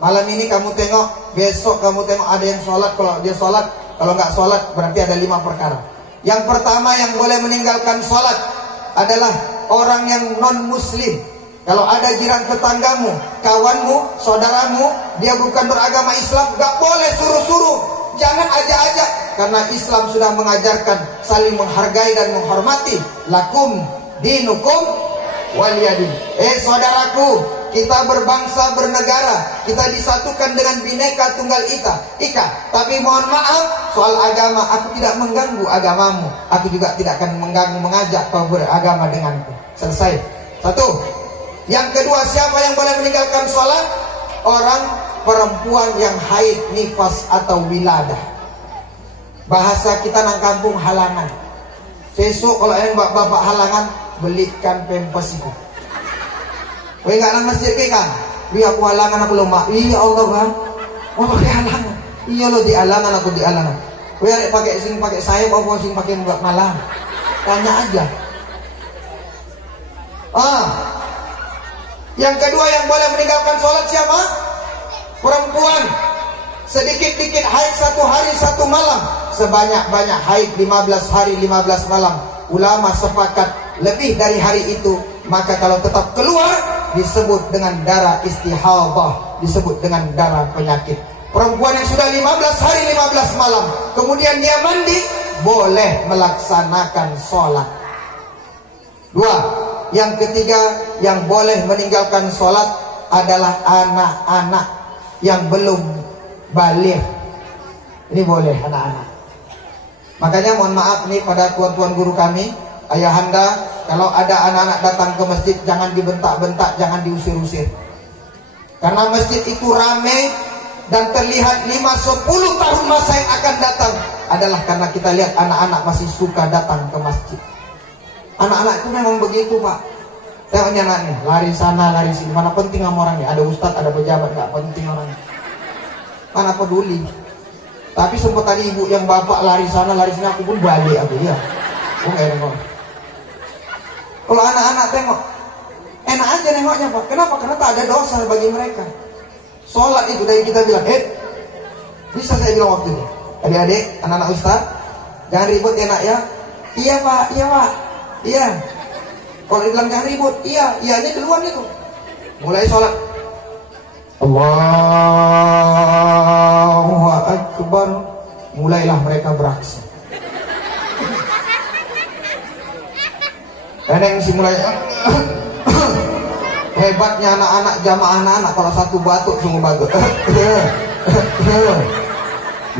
Malam ini kamu tengok, besok kamu tengok ada yang sholat. Kalau dia sholat, kalau nggak sholat berarti ada 5 perkara. Yang pertama yang boleh meninggalkan sholat adalah orang yang non muslim. Kalau ada jiran tetanggamu, kawanmu, saudaramu, dia bukan beragama Islam, nggak boleh suruh-suruh. Jangan ajak-ajak, karena Islam sudah mengajarkan saling menghargai dan menghormati. Lakum dinukum waliyadin. Saudaraku, kita berbangsa bernegara, kita disatukan dengan Bhinneka Tunggal Ika. Tapi mohon maaf, soal agama aku tidak mengganggu agamamu, aku juga tidak akan mengganggu mengajak kau beragama denganku. Selesai. Satu. Yang kedua, siapa yang boleh meninggalkan sholat? Orang perempuan yang haid, nifas atau wiladah. Bahasa kita nang kampung halangan. Besok kalau yang bapak halangan, belikan pempes itu. Weh nggak nang masjid ke kan? Wih aku halangan aku lemah. Iya Allah kan? Mau pakai halangan? Iya lo di halangan aku di halangan. Weh pakai sing pakai sayap apa sing pakai buat malam? Tanya aja. Yang kedua yang boleh meninggalkan sholat siapa? Perempuan. Sedikit-dikit haid 1 hari 1 malam, sebanyak-banyak haid 15 hari 15 malam. Ulama sepakat lebih dari hari itu, maka kalau tetap keluar disebut dengan darah istihadah, disebut dengan darah penyakit. Perempuan yang sudah 15 hari 15 malam kemudian dia mandi, boleh melaksanakan sholat. 2. Yang ketiga yang boleh meninggalkan sholat adalah anak-anak yang belum balik. Ini boleh anak-anak. Makanya mohon maaf nih pada tuan-tuan guru kami, ayahanda, kalau ada anak-anak datang ke masjid jangan dibentak-bentak, jangan diusir-usir. Karena masjid itu ramai dan terlihat 5-10 tahun masa yang akan datang adalah karena kita lihat anak-anak masih suka datang ke masjid. Anak-anak itu memang begitu Pak. Tengoknya anaknya, lari sana, lari sini. Mana penting sama orangnya? Ada ustadz, ada pejabat, gak penting orangnya. Mana peduli. Tapi sempat tadi ibu yang bapak lari sana, lari sini, aku pun balik aku ya. Kalau anak-anak tengok, enak aja nengoknya Pak. Kenapa? Karena tak ada dosa bagi mereka. Sholat itu dari kita bilang, bisa saya bilang waktu itu, adik-adik, anak-anak ustadz, jangan ribut enak ya. Iya Pak, iya Pak. Iya. Kalau dibilang jangan ribut, iya ini duluan itu. Mulai sholat, Allahu Akbar, mulailah mereka beraksi. Neneng si mulai. Hebatnya anak-anak jamaah anak-anak, kalau satu batuk sungguh batuk.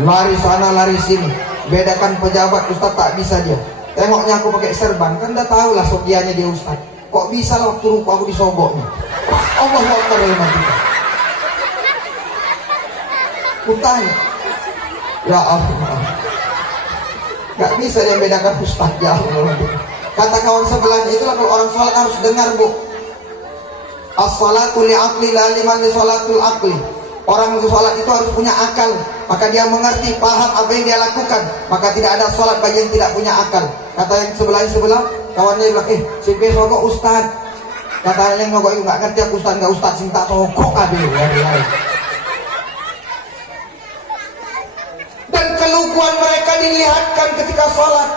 Lari sana lari sini. Bedakan pejabat, ustaz tak bisa dia. Tengoknya aku pakai serban, kan udah tahu lah sokianya dia ustaz. Kok bisa lah waktu ruku aku disogoknya. Allah Akbar ya kita. Kutanya, ya Allah, gak bisa dia bedakan ustaz ya Allah. Kata kawan sebelahnya, itulah kalau orang sholat harus dengar bu. As-salatu li'aqli la liman li sholatul aqli. Orang yang sholat itu harus punya akal, maka dia mengerti, paham apa yang dia lakukan. Maka tidak ada sholat bagi yang tidak punya akal. Kata yang sebelah, kawannya bilang, si besok ustaz. Kata yang nogok itu, gak ngerti aku ustaz, gak ustaz, sing tak tokok adil. Dan keluguan mereka dilihatkan ketika sholat.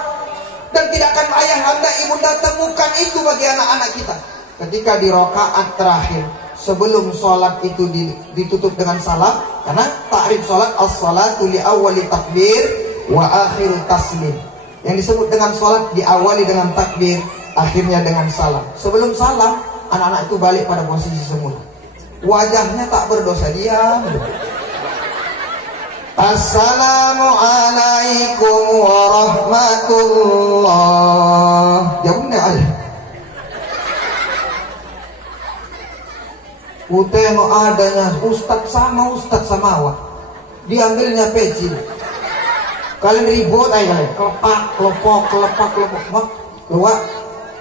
Dan tidak akan ayah anda ibunda temukan itu bagi anak-anak kita. Ketika di rakaat terakhir sebelum sholat itu ditutup dengan salam, karena takrif sholat as-salatu li awwali takbir wa akhiru taslim. Yang disebut dengan sholat diawali dengan takbir, akhirnya dengan salam. Sebelum salam, anak-anak itu balik pada posisi semula. Wajahnya tak berdosa, diam. Assalamualaikum warahmatullah. Ya benar aja. Tengok adanya ustaz sama awak. Diambilnya peci. Kalian ribut aja kalian. Kelopak. Keluar.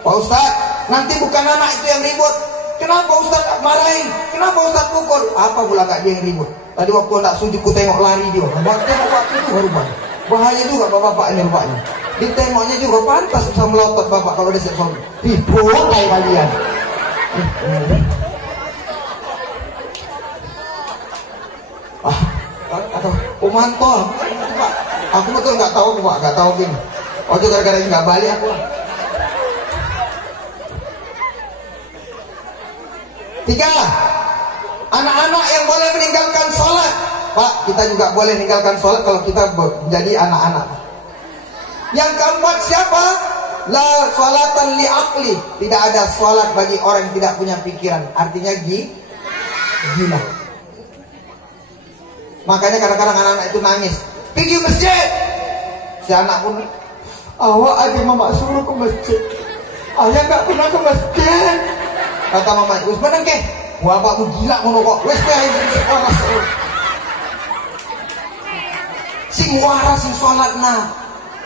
Pak Ustaz, nanti bukan anak itu yang ribut. Kenapa Ustaz marahin? Kenapa Ustaz pukul? Apa pula gak dia yang ribut? Tadi waktu nak sujud ku tengok lari dia. Waktu itu baru bahaya. Bahaya juga bapak-bapak ini rupanya. Ditengoknya juga pantas bisa melotot bapak kalau dia siap sholat. Ribut kayak kalian. Atau pemantau, aku betul nggak tahu Pak, nggak tahu gini. Oh itu gara-gara nggak balik aku. 3, anak-anak yang boleh meninggalkan sholat. Pak, kita juga boleh meninggalkan sholat kalau kita menjadi anak-anak. Yang keempat siapa? la sholatan li aqli. Tidak ada sholat bagi orang yang tidak punya pikiran. Artinya gila. Makanya kadang-kadang anak-anak itu nangis, pergi masjid. Si anak pun, awak aja mama suruh ke masjid, ayah nggak pernah ke masjid. Kata mama, wis meneng ke, wah bapakmu gila ngono kok, wis ke sekolah. Sing waras sing sholat nah.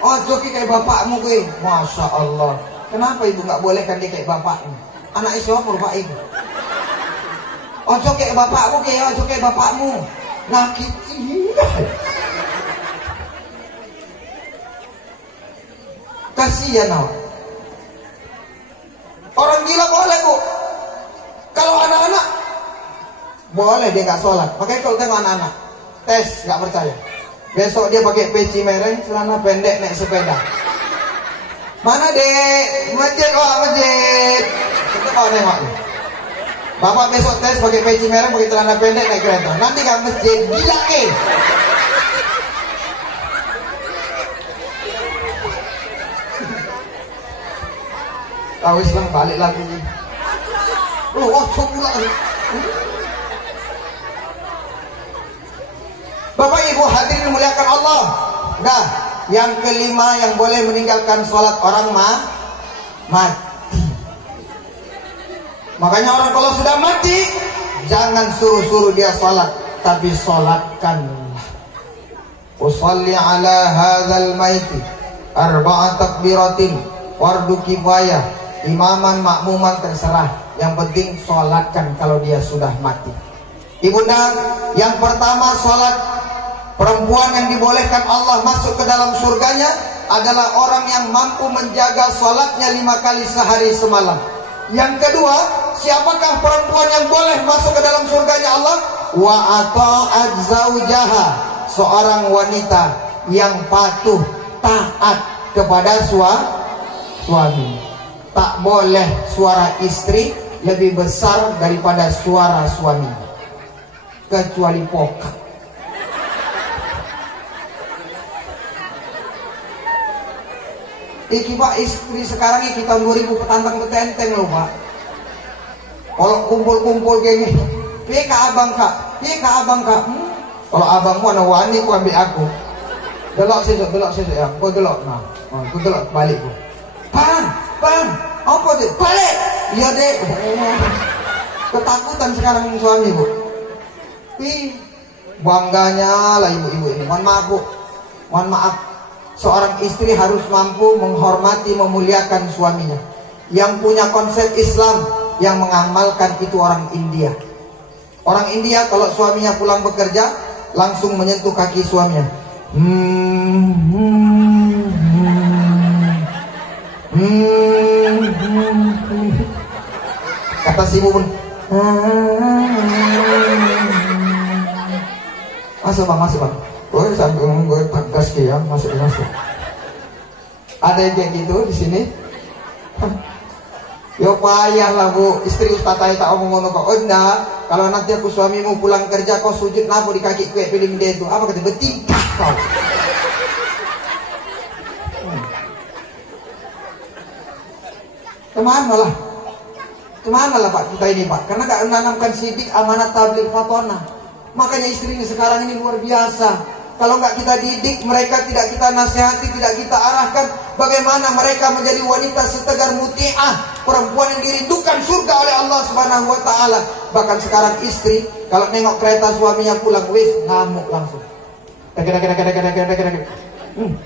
Ojo kayak bapakmu gue. Masya Allah. Kenapa ibu nggak bolehkan dia kayak bapakmu? Anak siapa bapak ibu? Ojo kayak bapakmu kayak ojo kayak bapakmu. Nakiti. Kasihan awak. Orang gila boleh bu. Kalau anak-anak boleh dia nggak sholat. Makanya kalau tengok anak-anak tes nggak percaya. Besok dia pakai peci mereng, celana pendek, naik sepeda. Mana dek? Masjid, masjid. Itu kau nengok nih. Bapak besok tes pakai peci mereng, pakai celana pendek, naik kereta. Nanti kan masjid, gila ke? Tahu Islam balik lagi. Coba. Bapak Ibu hadirin dimuliakan Allah. Dah, yang kelima yang boleh meninggalkan sholat orang mati. Makanya orang kalau sudah mati, jangan suruh-suruh dia sholat, tapi sholatkanlah. Usalli ala hadzal maiti arba'a takbiratin fardu kifayah, imaman makmuman terserah. Yang penting sholatkan kalau dia sudah mati. Ibunda, yang pertama sholat. Perempuan yang dibolehkan Allah masuk ke dalam surganya adalah orang yang mampu menjaga sholatnya 5 kali sehari semalam. Yang kedua, siapakah perempuan yang boleh masuk ke dalam surganya Allah? Wa ata'at zaujaha, seorang wanita yang patuh taat kepada suami. Tak boleh suara istri lebih besar daripada suara suami, kecuali pokak. Iki pak, istri sekarang ini tahun 2000 petantang petenteng loh pak. Kalau kumpul-kumpul kayak gini, piye ka abang kak? Kalau abangmu ana wani ku ambil aku. Delok sesuk ya. Kau delok nah. Kau delok balik ku. Bang, apa deh? Balik. Iya dek. Ketakutan sekarang suami bu. Bangganya lah ibu-ibu ini. Mohon maaf. Seorang istri harus mampu menghormati, memuliakan suaminya. Yang punya konsep Islam, yang mengamalkan itu orang India. Orang India kalau suaminya pulang bekerja, langsung menyentuh kaki suaminya. Kata si ibu pun, masuk bang. Gue sambil gue tegas ya, masuk. Ada yang kayak gitu di sini. Yo payah lah bu, istri Ustaz tak omong ngono kok. Oh enggak, kalau nanti aku suamimu pulang kerja kau sujud nabu di kaki kue pilih dia itu. Apa kata betingkah kau? Kemana lah pak kita ini pak? Karena gak menanamkan sidik amanat tabligh fatona. Makanya istri ini sekarang ini luar biasa. Kalau nggak kita didik, mereka tidak kita nasihati, tidak kita arahkan, bagaimana mereka menjadi wanita setegar muti'ah, perempuan yang dirindukan surga oleh Allah Subhanahu wa taala. Bahkan sekarang istri kalau nengok kereta suaminya pulang, wis ngamuk langsung.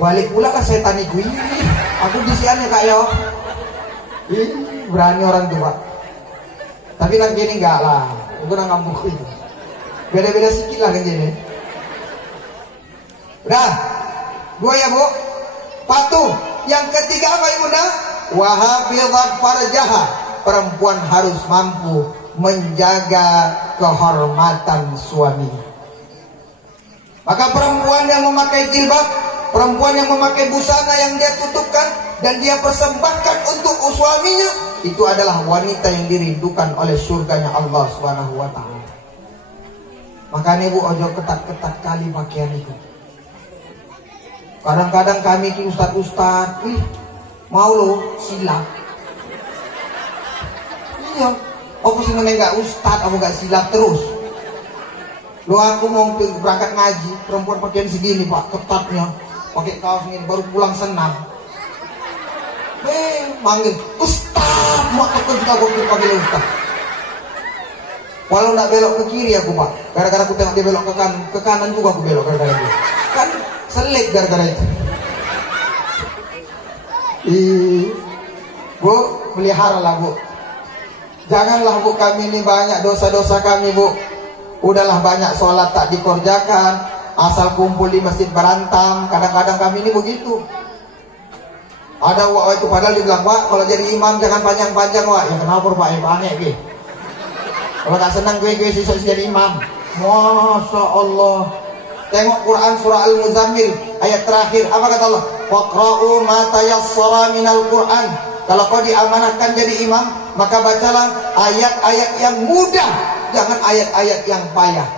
Balik pula lah setan itu. Aku disiannya kak yo. Berani orang tua. Tapi nang gini enggak lah. Aku nang ngamuk itu. Beda-beda sikit lah kan jadi. Udah, 2 ya bu, patuh. Yang ketiga apa ibunda? Wahafizat farjaha, perempuan harus mampu menjaga kehormatan suaminya. Maka perempuan yang memakai jilbab, perempuan yang memakai busana yang dia tutupkan dan dia persembahkan untuk suaminya, itu adalah wanita yang dirindukan oleh surganya Allah Subhanahu wa taala. Makanya ibu ojo ketat-ketat kali pakaian itu. Kadang-kadang kami ki ustad-ustad, Mau lo silap. Iya. Aku sih nggak ustad, aku nggak silap terus. Lo aku mau berangkat ngaji, perempuan pakaian segini pak, ketatnya, pakai kaos ini, baru pulang senam. Manggil ustad, mak aku juga aku panggil ustad. Walau nggak belok ke kiri aku pak, gara-gara aku tengok dia belok ke kanan juga aku belok gara-gara dia. Kan selip gara-gara itu. Bu, pelihara lah bu. Janganlah bu, kami ini banyak dosa-dosa kami bu. Udahlah banyak sholat tak dikerjakan, asal kumpul di masjid berantam. Kadang-kadang kami ini begitu. Ada wak itu padahal dibilang, wak kalau jadi imam jangan panjang-panjang wak. Ya kenapa pak, ya aneh gitu. Kalau gak senang gue sisa jadi imam. Masya Allah. Tengok Quran surah Al-Muzammil ayat terakhir, apa kata Allah? Faqra'u ma tayassara minal Quran. Kalau kau diamanahkan jadi imam, maka bacalah ayat-ayat yang mudah, jangan ayat-ayat yang payah.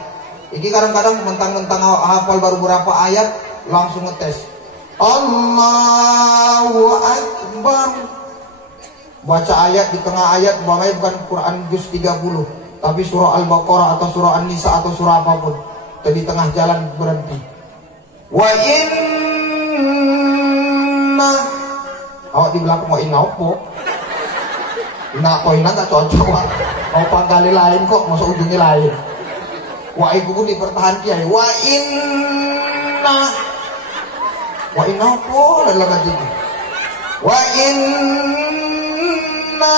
Jadi kadang-kadang mentang-mentang hafal baru berapa ayat langsung ngetes. Allahu Akbar. Baca ayat di tengah ayat, umpamanya bukan Quran juz 30, tapi surah Al-Baqarah atau surah An-Nisa atau surah apapun. Di tengah jalan berhenti. Wa inna. Awak di belakang wa inna opo? Inna ko inna gak cocok wak. Mau pangkali lain kok, masa ujungnya lain. Wa ibu pun dipertahan kiai. Wa inna. Wa inna opo? Lalu gaji. Wa inna.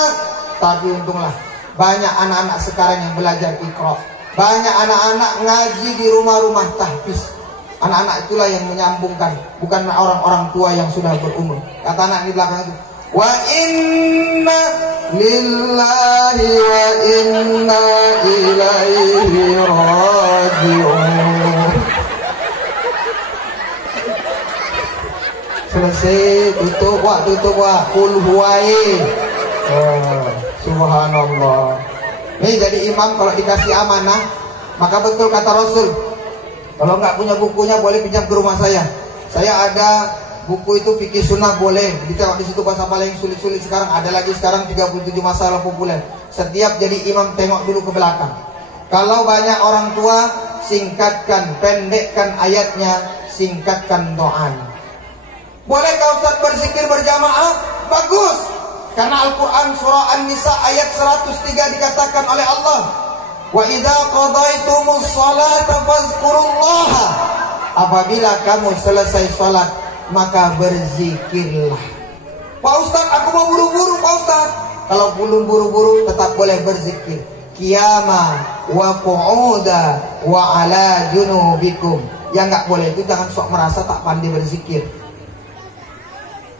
Tapi untunglah banyak anak-anak sekarang yang belajar Iqra. Banyak anak-anak ngaji di rumah-rumah tahfiz. Anak-anak itulah yang menyambungkan, bukan orang-orang tua yang sudah berumur. Kata anak di belakang itu, wa inna lillahi wa inna ilaihi raji'un. Selesai, tutup wah, kul huwai. Subhanallah. Nih jadi imam kalau dikasih amanah, maka betul kata Rasul, kalau nggak punya bukunya boleh pinjam ke rumah saya. Saya ada buku itu fikih sunnah, boleh ditengok di situ bahasa paling sulit-sulit sekarang. Ada lagi sekarang 37 masalah populer. Setiap jadi imam tengok dulu ke belakang. Kalau banyak orang tua, singkatkan, pendekkan ayatnya, singkatkan doanya. Bolehkah Ustaz berzikir berjamaah? Bagus. Karena Al-Quran surah An-Nisa ayat 103 dikatakan oleh Allah, wa idza qadaytumus sholata fazkurullaha. Apabila kamu selesai sholat, maka berzikirlah. Pak Ustaz, aku mau buru-buru Pak Ustaz. Kalau belum buru-buru tetap boleh berzikir. Qiyama wa qu'uda wa ala junubikum. Yang nggak boleh itu jangan sok merasa tak pandai berzikir.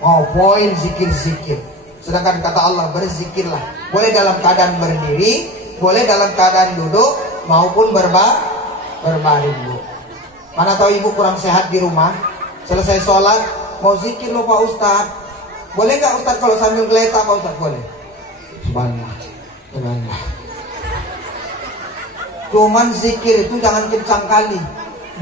Oh, poin zikir-zikir. Sedangkan kata Allah, berzikirlah. Boleh dalam keadaan berdiri, boleh dalam keadaan duduk, maupun berbaring. Mana tahu ibu kurang sehat di rumah, selesai sholat, mau zikir loh Pak Ustaz. Boleh nggak Ustaz kalau sambil geletak Pak Ustaz? Boleh. Subhanallah. Subhanallah. Cuman zikir itu jangan kencang kali.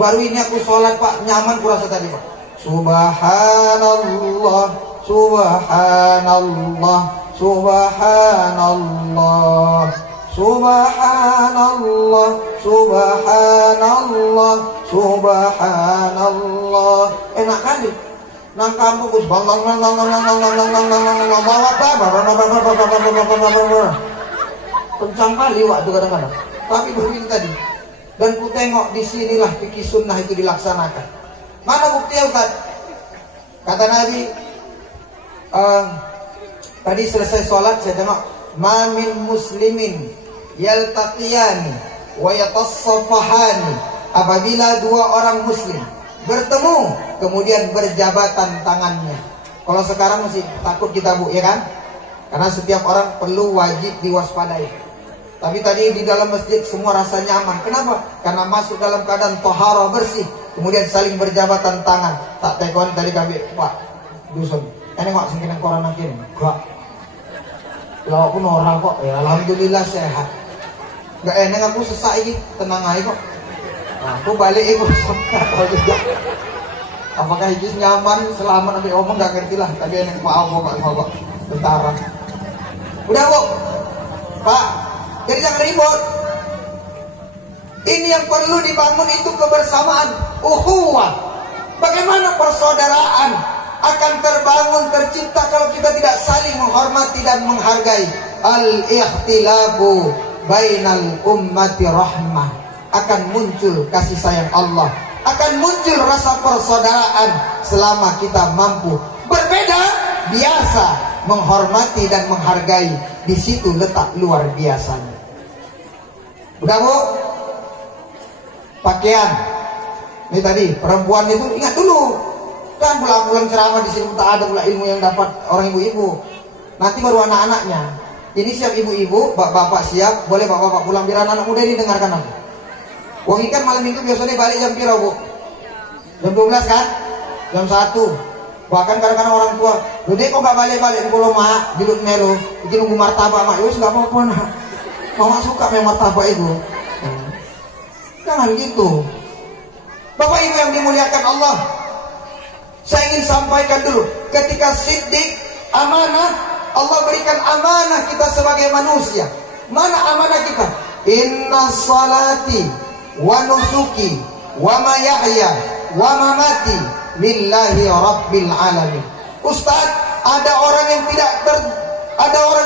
Baru ini aku sholat Pak, nyaman kurasa tadi Pak. Subhanallah. Subhanallah, subhanallah, subhanallah, subhanallah, subhanallah. Enak kali. Nang kamu Gus kencang kali waktu kadang-kadang. Tapi begini tadi. Dan ku tengok di sinilah fikih sunnah itu dilaksanakan. Mana buktinya Ustaz? Kata Nabi, tadi selesai sholat saya tengok, ma min muslimin yaltaqiyani wa yatasaffahani. Apabila dua orang muslim bertemu kemudian berjabatan tangannya. Kalau sekarang masih takut kita bu, ya kan? Karena setiap orang perlu wajib diwaspadai. Tapi tadi di dalam masjid semua rasa nyaman. Kenapa? Karena masuk dalam keadaan taharah bersih, kemudian saling berjabatan tangan. Tak tekon tadi kami Pak Dusun. Ini nggak sengkina corona kini, enggak. Kalau aku orang kok, ya alhamdulillah sehat. Nggak enak aku sesak ini, tenang aja kok. Nah, aku balik ikut juga. Apakah hijis nyaman, selamat sampai omong gak ngerti lah. Tapi yang maaf bapak tentara. Udah bu, Pak, jadi jangan ribut. Ini yang perlu dibangun itu kebersamaan, ukhuwah. Bagaimana persaudaraan akan terbangun, tercipta kalau kita tidak saling menghormati dan menghargai. Al-ikhtilafu bainal ummati rahmah. Akan muncul kasih sayang Allah, akan muncul rasa persaudaraan selama kita mampu berbeda biasa menghormati dan menghargai. Di situ letak luar biasanya. Udah bu, pakaian ini tadi perempuan itu ingat dulu kan, pulang ceramah di sini tak ada pula ilmu yang dapat orang ibu-ibu, nanti baru anak-anaknya. Ini siap ibu-ibu, bapak-bapak siap, boleh bapak-bapak pulang biar anak-anak muda ini dengarkan aku. Wong ikan malam minggu biasanya balik jam pira bu? Jam 12 kan? Jam 1. Bahkan kadang-kadang orang tua, lu dek kok gak balik-balik kalau mak duduk melo, bikin nunggu martabak mak, yowes gak apa-apa nak. Mama suka memang martabak itu. Jangan gitu. Bapak ibu yang dimuliakan Allah, saya ingin sampaikan dulu, ketika siddiq amanah, Allah berikan amanah kita sebagai manusia. Mana amanah kita? Inna salati wa nusuki wa mayahya wa mamati lillahi rabbil alamin. Ustaz, ada orang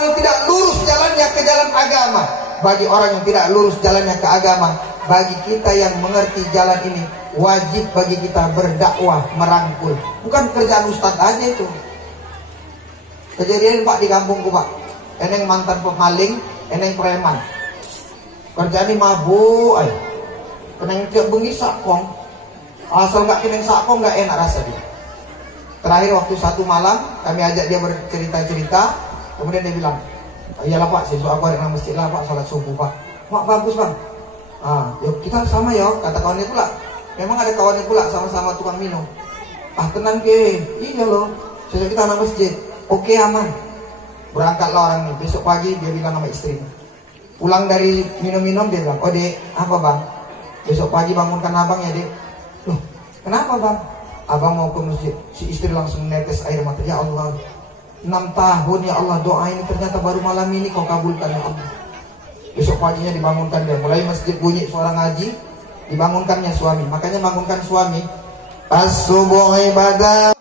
yang tidak lurus jalannya ke jalan agama. Bagi orang yang tidak lurus jalannya ke agama, bagi kita yang mengerti jalan ini, wajib bagi kita berdakwah, merangkul. Bukan kerjaan ustaz aja itu. Kejadian Pak di kampungku Pak, eneng mantan pemaling, eneng preman. Kerjaan ini mabuk ay. Keneng tiap bengi sakong. Asal nggak keneng sakong nggak enak rasa dia. Terakhir waktu satu malam kami ajak dia bercerita-cerita, kemudian dia bilang, iyalah Pak, besok aku ada masjid lah Pak, salat subuh Pak. Mak bagus Bang. Yuk kita sama ya, kata kawannya pula. Memang ada kawannya pula sama-sama tukang minum. Tenang ke, iya loh. Besok kita anak masjid. Oke aman. Berangkatlah orang ini. Besok pagi dia bilang sama istrinya. Pulang dari minum-minum dia bilang, oh dek, apa bang? Besok pagi bangunkan abang ya dek. Loh, kenapa bang? Abang mau ke masjid. Si istri langsung netes air mata. Ya Allah, 6 tahun ya Allah doa ini ternyata baru malam ini kau kabulkan ya Allah. Besok paginya dibangunkan dia. Mulai masjid bunyi suara ngaji, dibangunkannya suami. Makanya bangunkan suami. As-subuh ibadah.